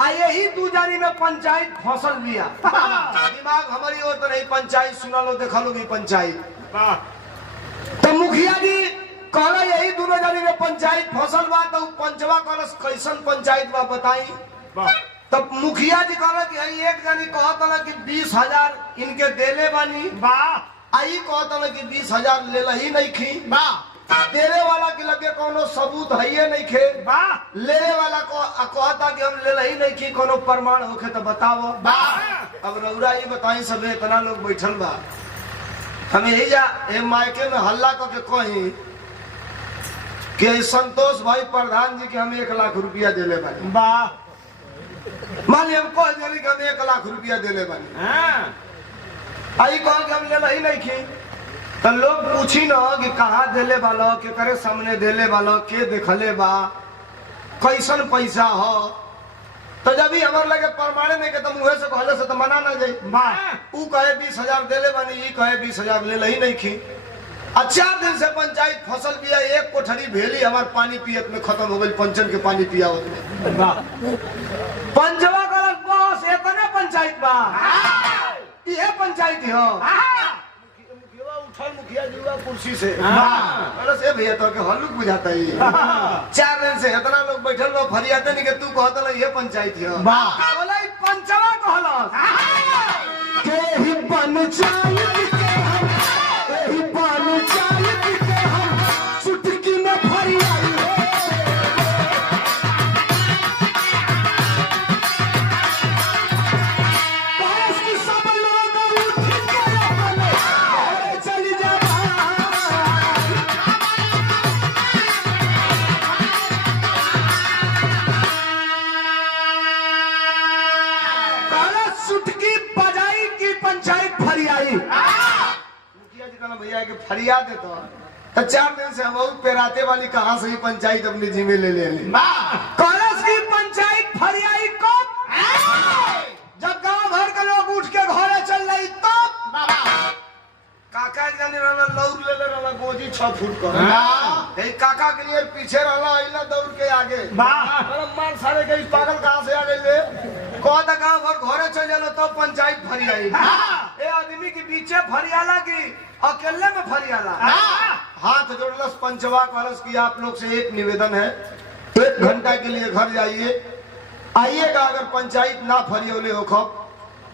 आ यही 2 जानी में पंचायत फसल बिया। दिमाग हमारी ओर तो नहीं, पंचायत सुना लो देखा लो पंचायत। तो मुखिया जी कहला यही दोनों जानी में पंचायत फसल बा। तो पंचवा कहलस कैसन पंचायत बा बताई। तब मुखिया जी कहला कि एक जानी कहता कि 20,000 इनके देले बानी। आई कहता कि 20,000 ले ही नहीं खी। देने वाला के लगे कोनो सबूत है ये नहीं खे। लेने वाला को कहता कि हम ले ही नहीं की, कोनो प्रमाण होखे तो बताओ। अब रउरा ये बताई सबे इतना लोग बैठल बा, हम यही जा मायके में हल्ला करके कही कि संतोष भाई प्रधान जी के हम 1 लाख रुपया देले बानी। मान लिया हम कह दिली कि हम 1 लाख रुपया देले बानी। आई कह कि हम ले ही नहीं की। तो लोग पूछी न कि कहाँ देले वालो, के करे सामने देले वालो, के देखले बा, कैसन पैसा हो। तो जब भी हमारे लगे प्रमाण नहीं के तो मुँह से कहले से तो मना ना जाए। ऊ कहे 20,000 देले बानी, ये कहे 20,000 ले ही नहीं खी। 4 दिन से पंचायत फसल पिया, 1 कोठरी भेली हमार पानी पियत में खत्म हो गई, पंचन के पानी पिया। पंचवा गलत बस इतने पंचायत बा, ये पंचायत हो। उठल मुखिया जी कुर्सी से से भैया तो के हल्लुक बुझाता ही। 4 दिन से इतना लोग बैठल बा फरियाते नहीं के तू कहता ये पंचायत है। पंचवा कहला के ही पंचायत के हम पंचायत के हम चुटकी में फरियाई। भैया के फरियाद देता तो 4 दिन से हम पेराते वाली कहां से ही पंचायत अपनी जिम्मे ले ले कॉलेज की पंचायत फरियाई कब, जब गांव भर के लोग उठ के घरे चल रही तो काका के जाने रहना लौर ले रहना गोजी 6 फुट का। काका के लिए पीछे रहना आइला दौड़ के आगे मान सारे के पागल कहां से आ गए। कहता गांव भर घरे चल जालो तो पंचायत फरियाई। ए आदमी के पीछे फरियाला की अकेले में फरियाला। हाथ जोड़लस पंचवा कहलस कि आप लोग से एक निवेदन है, 1 घंटा के लिए घर जाइए, आइएगा। अगर पंचायत ना फरियोले हो खब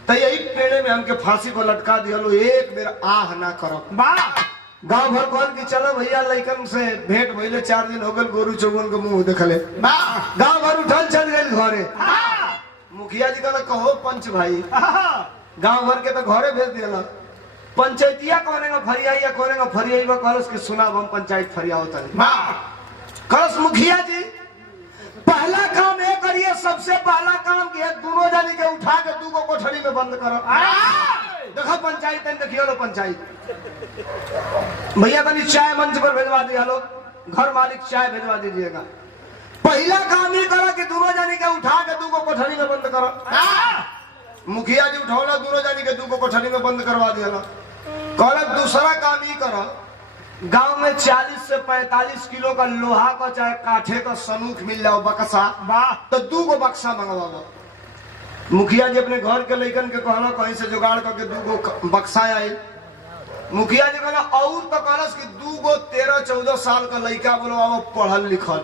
तो यही पेड़े में हमके फांसी को लटका दियो, एक बेर आह ना करो। गांव भर कहल कि चलो भैया लइकन से भेंट भइले, 4 दिन हो गए, गोरू चौगन के मुंह देखले। गांव भर उठल चल गए घरे। मुखिया जी कहला कहो पंच भाई, गांव भर के तो घरे भेज दिया। पंचायतिया कोने का फरियाई कोने का फरियाई कहलस कि सुना हम पंचायत फरियाओ तनी। कहलस मुखिया जी पहला काम ये करिए, सबसे पहला काम कि दोनों जानी के उठा के 2 गो कोठरी में बंद करो। देखो पंचायत देखियो लो पंचायत भैया तनी चाय मंच पर भेजवा दिया लो, घर मालिक चाय भेजवा दीजिएगा। पहला काम ये करो कि दोनों जानी के उठा के 2 गो कोठरी में बंद करो। मुखिया जी उठौला, दोनों जानी के 2 गो कोठरी में बंद करवा दिया। कहलक दूसरा काम ये करो, गांव में 40 से 45 किलो का लोहा का चाहे काठे का सनूख मिल जाओ बक्सा, तो 2 गो बक्सा मंगवाओ। मुखिया जी अपने घर के लइकन के कहना कहीं से जुगाड़ करके 2 गो बक्सा आई। मुखिया जी कहला और तो कहलस कि 2 गो 13-14 साल का लड़का बोलो अब पढ़ल लिखल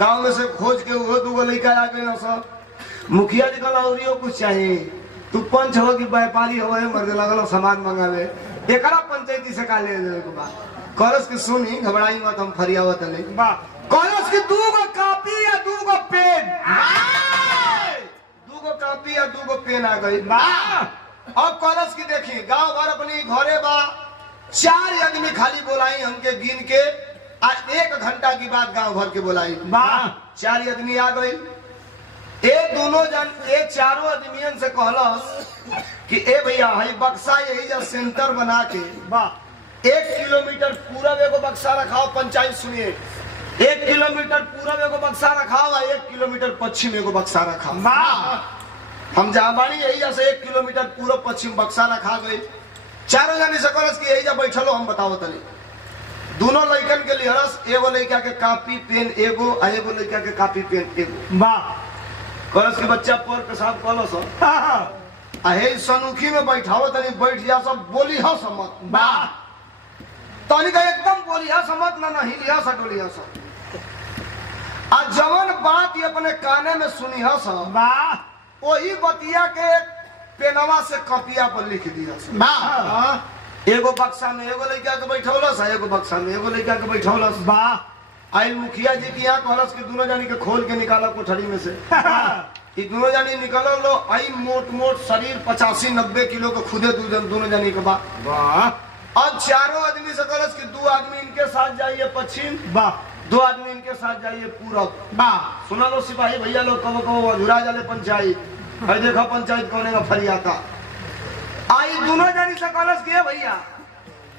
गांव में से खोज के वो 2 गो लड़का आ गए सब। मुखिया जी कहला और कुछ चाहिए, तू पंच हो कि व्यापारी हो मर्द लगल सामान मंगावे एकरा पंचायती से का ले के बाद कहलस कि सुनी घबराई मत हम फरियावत नहीं कहलस कि 2 गो कॉपी या 2 गो पेन 2 गो कॉपी या 2 गो पेन आ गई। अब कहलस की देखी गांव भर अपनी घरे बा 4 आदमी खाली बोलाई हमके गिन के आज 1 घंटा की बात गांव भर के बोलाई 4 आदमी आ गई। ये चारों आदमियन से कहलस कि ए भैया हई बक्सा यही जब सेंटर बना के 1 किलोमीटर पूरब एगो बक्सा रखाओ पंचायत सुनिए 1 किलोमीटर पूरब एगो बक्सा रखाओ 1 किलोमीटर पश्चिम एगो बक्सा रखाओ। हम जहाँ बानी यही से 1 किलोमीटर पूरब पश्चिम बक्सा रखा गई। चारों जनी से कहलस कि यही जब बैठलो हम बताओ तनी दोनों लड़कन के लिए एगो लड़का के कॉपी पेन एगो आ एगो लड़का के कॉपी पेन एगो कहलस कि बच्चा पर पेशाब कहलस हे सनुखी में बैठाओ तनी बैठ जा सब बोली हा समत तनी का एकदम बोली हा समत ना हिलिया सटोलिया सब आ जवन बात ये अपने काने में सुनी हा सब वही बतिया के पेनवा से कॉपिया पर लिख दिया एगो बक्सा में एगो लड़का के बैठौलस एगो बक्सा में एगो लड़का के बैठौलस आई मुखिया जी की यहाँ कहलस कि दोनों जानी के खोल के निकाला कोठरी में से ये दोनों जानी निकल लो आई मोट मोट शरीर 85-90 किलो के खुदे दोनों जानी के बाद अब चारों आदमी से कहलस कि 2 आदमी इनके साथ जाइए पश्चिम 2 आदमी इनके साथ जाइए पूरब सुना लो सिपाही भैया लोग कबो कबो अधूरा जाले पंचायत है देखो पंचायत कौन का फरियाता आई दोनों जानी से कहलस कि भैया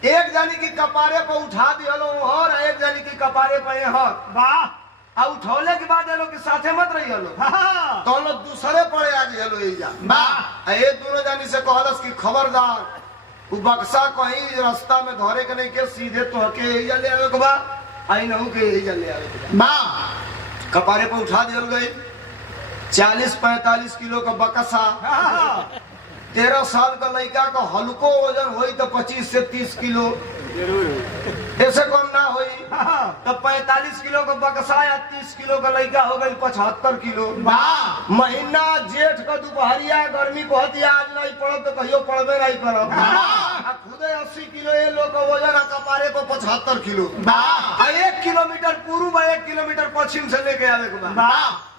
एक जानी की कपारे पर उठा दियो और एक जानी की कपारे पर उठौले के बाद लोग के साथे मत रही लो तो लोग दूसरे पड़े आ गए लो ये दोनों जानी से कहलस कि खबरदार वो बक्सा कहीं रास्ता में धरे के नहीं के सीधे तो के ले आवे के बाद आई नहू के ले आवे कपारे पर उठा दियल गई 40-45 किलो का बक्सा 13 साल का लड़का का हल्को वजन होई तो 25 से 30 किलो ऐसे कम ना होई तो 45 किलो का बक्सा या 30 किलो का लड़का हो गई 75 किलो महीना जेठ का दोपहरिया गर्मी को हतिया आज नहीं पड़ो तो कहियो पड़बे नहीं करो खुदे 80 किलो ये लोग का वजन कपारे पर 75 किलो 1 किलोमीटर पूर्व 1 किलोमीटर पश्चिम से लेके आवे के बाद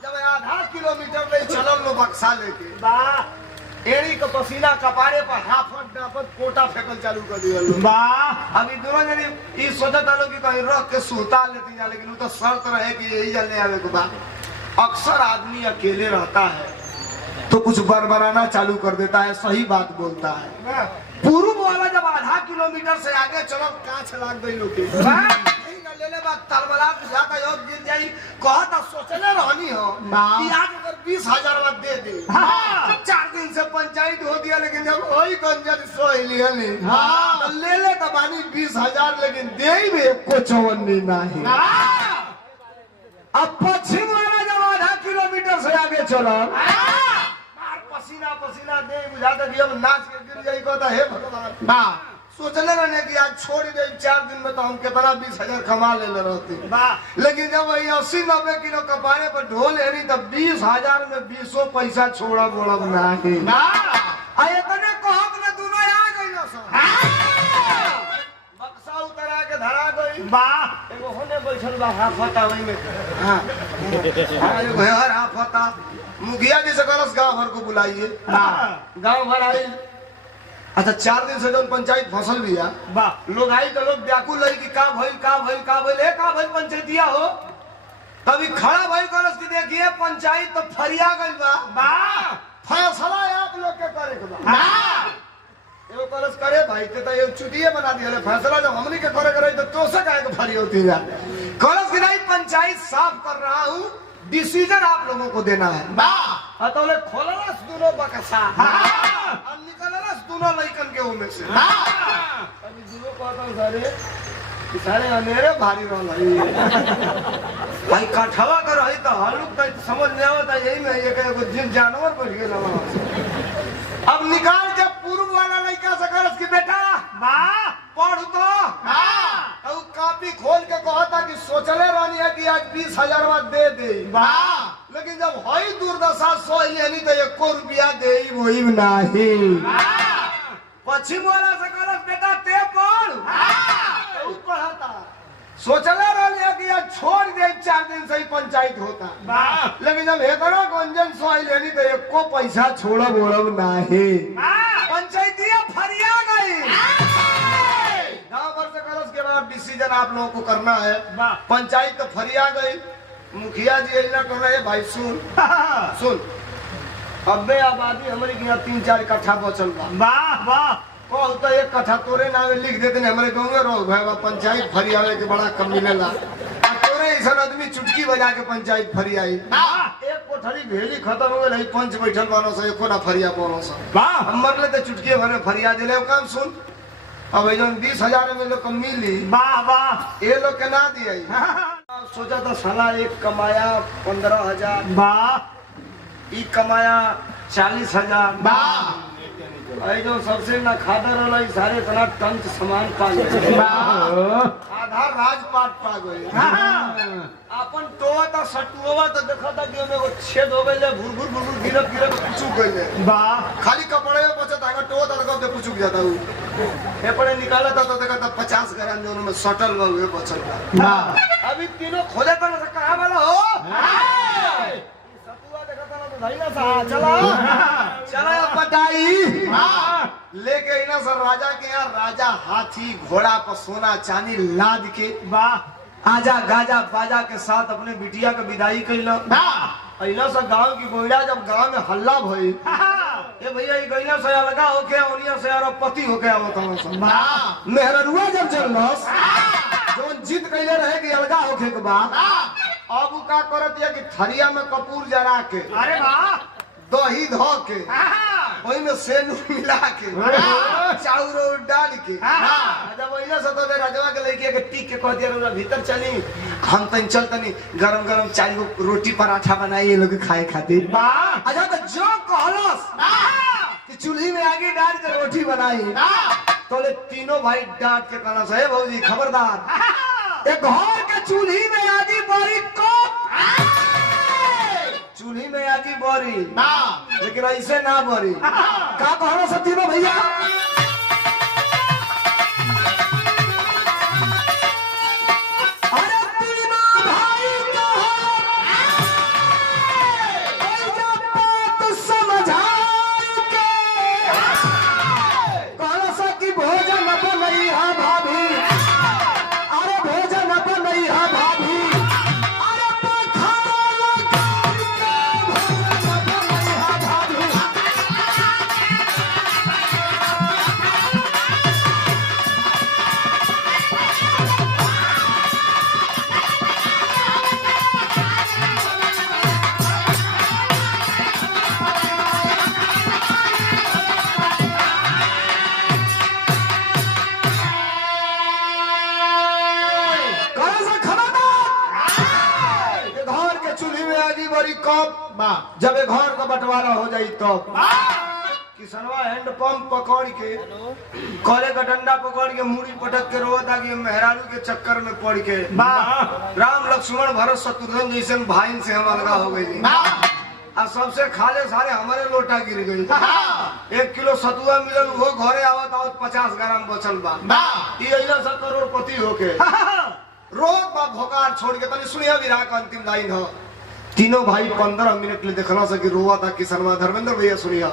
जब आधा किलोमीटर ले चलल लो बक्सा लेके एड़ी का पसीना कपारे पर हाफत डाफत कोटा फेंकल चालू कर दिया अभी दोनों जने ये सोचता लोग कि कहीं रख के सुता लेती जा लेकिन वो तो शर्त रहे कि यही जलने आवे के बाद अक्सर आदमी अकेले रहता है तो कुछ बरबराना चालू कर देता है सही बात बोलता है पूर्व वाला जब आधा किलोमीटर से आगे चलो कांच लाग गई लोग लेले बात तलबला जाता योग गिर जाई कहता सोचले रहनी हो कि आज अगर 20,000 वाला दे दे 4 दिन से पंचायत हो दिया लेकिन जब वही गंजन सोई लिया नहीं तो ले ले तो बानी 20,000 लेकिन दे ही भी एको चवन्नी नहीं अब पश्चिम वाला जब आधा किलोमीटर से आगे चलो पसीना पसीना दे बुझाता कि अब नाच के गिर जाई कहता हे भगवान सोचले रहने कि आज छोड़ दे 4 दिन में तो हम कितना 20,000 कमा ले रहते लेकिन जब वही 80-90 किलो कपारे पर ढोल है नहीं तब 20,000 में 20 पैसा छोड़ा बोला नहीं इतने कहत में दोनों आ गई ना बक्सा उतरा के धरा गई एगो होने बैठल बा हाफता वही में एगो हर हाफता मुखिया जी से कहलस गांव भर को बुलाइए गांव भर आई अच्छा 4 दिन से जब पंचायत फसल भी लोग आई तो लोग व्याकुल रही कि का भइल पंचायतिया हो कभी खड़ा भइल कलस की देखिए पंचायत तो फरिया गई बा फैसला आप लोग के करे के बा एगो कलस करे भाई ते तो ये चुटिए बना दिया फैसला जब हमनी के करे करे तो से काहे के फरी होती है कलस की नहीं पंचायत साफ कर रहा हूँ डिसीजन आप लोगों को देना है तो खोलस दोनों बक्सा निकलस दोनों लड़कन के उनमें से अभी दोनों कहता सारे अनेरे भारी भाई कठवा कर रही तो हल्लुक तो समझ नहीं आता यही में ये जिन जानवर बढ़ गया अब निकाल के पूर्व वाला लड़का से करस की बेटा पढ़ तो कॉपी खोल के कहता कि सोचले रहनी है कि आज 20,000 दे दे, लेकिन जब हई दुर्दशा सोई नहीं तो 1 रुपया दे वही नहीं। पश्चिम वाला से कहलस बेटा ते पढ़, तो पढ़ता सोचले रहनी है कि आज छोड़ दे 4 दिन से ही पंचायत होता, लेकिन जब हेतना गंजन सोई लेनी तो 1 पैसा छोड़ब ओड़ब नहीं। पंचायतिया फरिया गई। गाँव भर से कलश के बाद डिसीजन आप लोगों को करना है। पंचायत तो फरिया गई, मुखिया जी ऐसा कर रहे भाई सुन अबे आबादी हमारे यहाँ 3-4 कट्ठा बचल बा, कह तो 1 कट्ठा तोरे नाम लिख देते हमारे गाँव में रहो भाई पंचायत फरियावे के बड़ा कम मिलेला। तोरे ऐसा आदमी चुटकी बजा के पंचायत फरियाई। 1 कोठरी भेली खत्म हो गई, पंच बैठल बानो से 1 ना फरिया पानो से हम मरले तो चुटकी भरे फरिया दिले। काम सुन अब 20,000 में लोग मिली ये लोग के ना दिया। सोचा था साला एक कमाया 15,000, ई कमाया 40,000, जो सबसे ना खाता रहा सारे इतना टन सामान पा गए, आधा राजपाट पा गए। अपन टोवा था सटुआ तो देखा था कि वो छेद हो गए, भुर भुर गिरत पुचुक गए, खाली कपड़े में बचा था टोवा था तो पुचुक जाता हूँ। ये पड़े निकाला था तो देखा था 50 ग्राम जो उनमें सटल हुए बचल था। अभी तीनों खोजे था ना कहा वाला हो चला पटाई लेके ना सर राजा के यहाँ राजा हाथी घोड़ा पर सोना चांदी लाद के आजा गाजा बाजा के साथ अपने बिटिया के विदाई कैल। अला से गांव की गोइडा जब गांव में हल्ला भई ये भैया ये गैला से अलगा होके ओनिया से अरबपति होके आवत मेहररुआ जब चलस जो जीत कैले रहे कि अलगा होके के बाद अब का करत है कि थरिया में कपूर जरा के अरे वाह दही धो के वही में सेनू मिला के चाउर डाल के जब वही से तो राजवा के लड़की के टीक के कह दिया भीतर चली हम तन चल तनी गरम गरम 4 रोटी पराठा बनाई ये लोग खाए खातिर। अच्छा तो जो कहलस कि चूल्ही में आगे डाल के रोटी बनाई तो ले तीनों भाई डांट के कहना है भौजी खबरदार एक घर के चूल्ही में आगी बड़ी को चूल्ही में आगी बड़ी लेकिन ऐसे ना बड़ी का कहना सब तीनों भैया। जब एक घर का बंटवारा हो जाई तो किसनवा हैंड पंप पकड़ के कोले का डंडा पकड़ के मुड़ी पटक के रोता कि मेहरारू के चक्कर में पड़ के राम लक्ष्मण भरत शत्रुघ्न जैसे भाई से हम अलगा हो गई और सबसे खाले सारे हमारे लोटा गिर गई। 1 किलो सतुआ मिलल वो घरे आवत आवत 50 ग्राम बचल बा सब करोड़पति होके रोज बा भोकार छोड़ के तनी सुनिया विराह का अंतिम लाइन हो। तीनों भाई 15 मिनट ले देखला सा कि रोवा था किसनवा धर्मेंद्र भैया सुनिया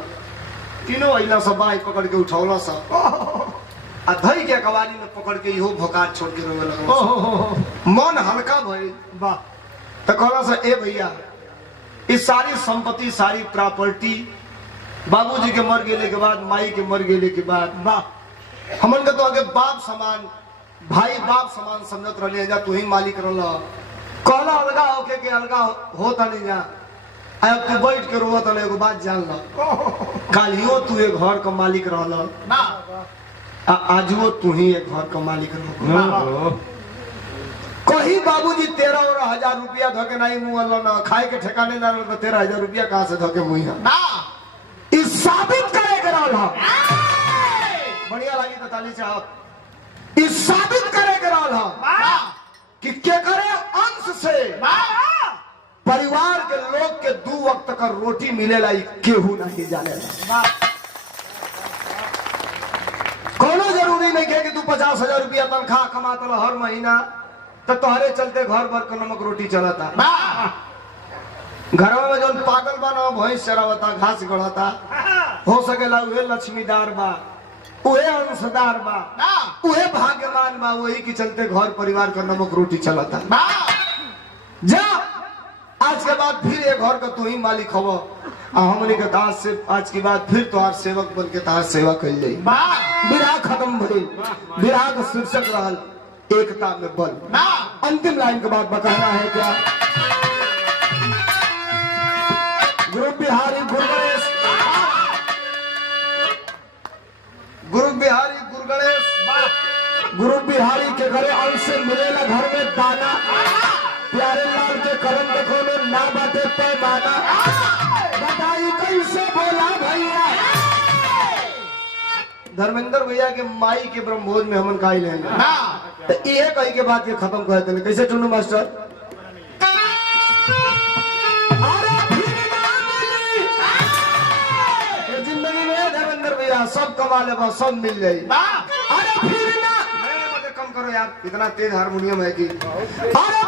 तीनों अइला सब बाई पकड़ के उठौला सा आ धई के कवारी में पकड़ के इहो भोकार छोड़ के रोवे लगा। मन हल्का भई वाह तो कहला सा ए भैया इस सारी संपत्ति सारी प्रॉपर्टी बाबूजी के मर गेले के बाद माई के मर गेले के बाद वाह हमन के तो आगे बाप समान भाई बाप समान समझत रहले जा तू ही मालिक रहला कहला अलगा होके के अलगा होता नहीं जा अब तू बैठ के रोवत ले एगो बात जान लो कालियो तू एक घर का मालिक रहला आजो तू ही एक घर का मालिक रह कहीं बाबूजी 13,000 रुपया धोके नहीं मुँह ना खाए के ठिकाने ना 13,000 रुपया कहाँ से धोके मुँह इस साबित करे के रहला बढ़िया लगी तो ताली चाहत इस साबित करे के रहल ह कि के करे अंश से परिवार के लोग के 2 वक्त का रोटी मिलेला केहू नहीं जानेला। कोनो जरूरी नहीं है कि तू 50,000 रुपया तनख्वाह कमाता हर महीना तो तुम्हारे चलते घर भर का नमक रोटी चलता। घरवा में जो पागल बना भैंस चरावता घास गढ़ता हो सकेला उहे लक्ष्मीदार बा उहे अंशदार बा उहे भाग्यवान बा वही के चलते घर परिवार का नमक रोटी चलता। जा आज के बाद फिर एक घर का तू ही मालिक हव हमने के दास से आज के बाद फिर तोहार सेवक बन के तोहार सेवा कल जाई। विराह खत्म भइल विराह का शीर्षक रहल एकता में बल। अंतिम लाइन के बाद बताना है क्या गुरु बिहारी गुरु गणेश गुरु बिहारी के घरे अंश से मिलेला घर में दाना प्यारे लाल के करम देखो में ना बाटे पैमाना बताई कैसे बोला भैया। धर्मेंद्र भैया के माई के ब्रह्मभोज में हमन काई लेंगे तो ये कही के बात ये खत्म कर देंगे कैसे चुनू मास्टर जिंदगी में धर्मेंद्र भैया सब कमा ले सब मिल जाये। अरे फिर ना कम करो यार इतना तेज हारमोनियम है कि अरे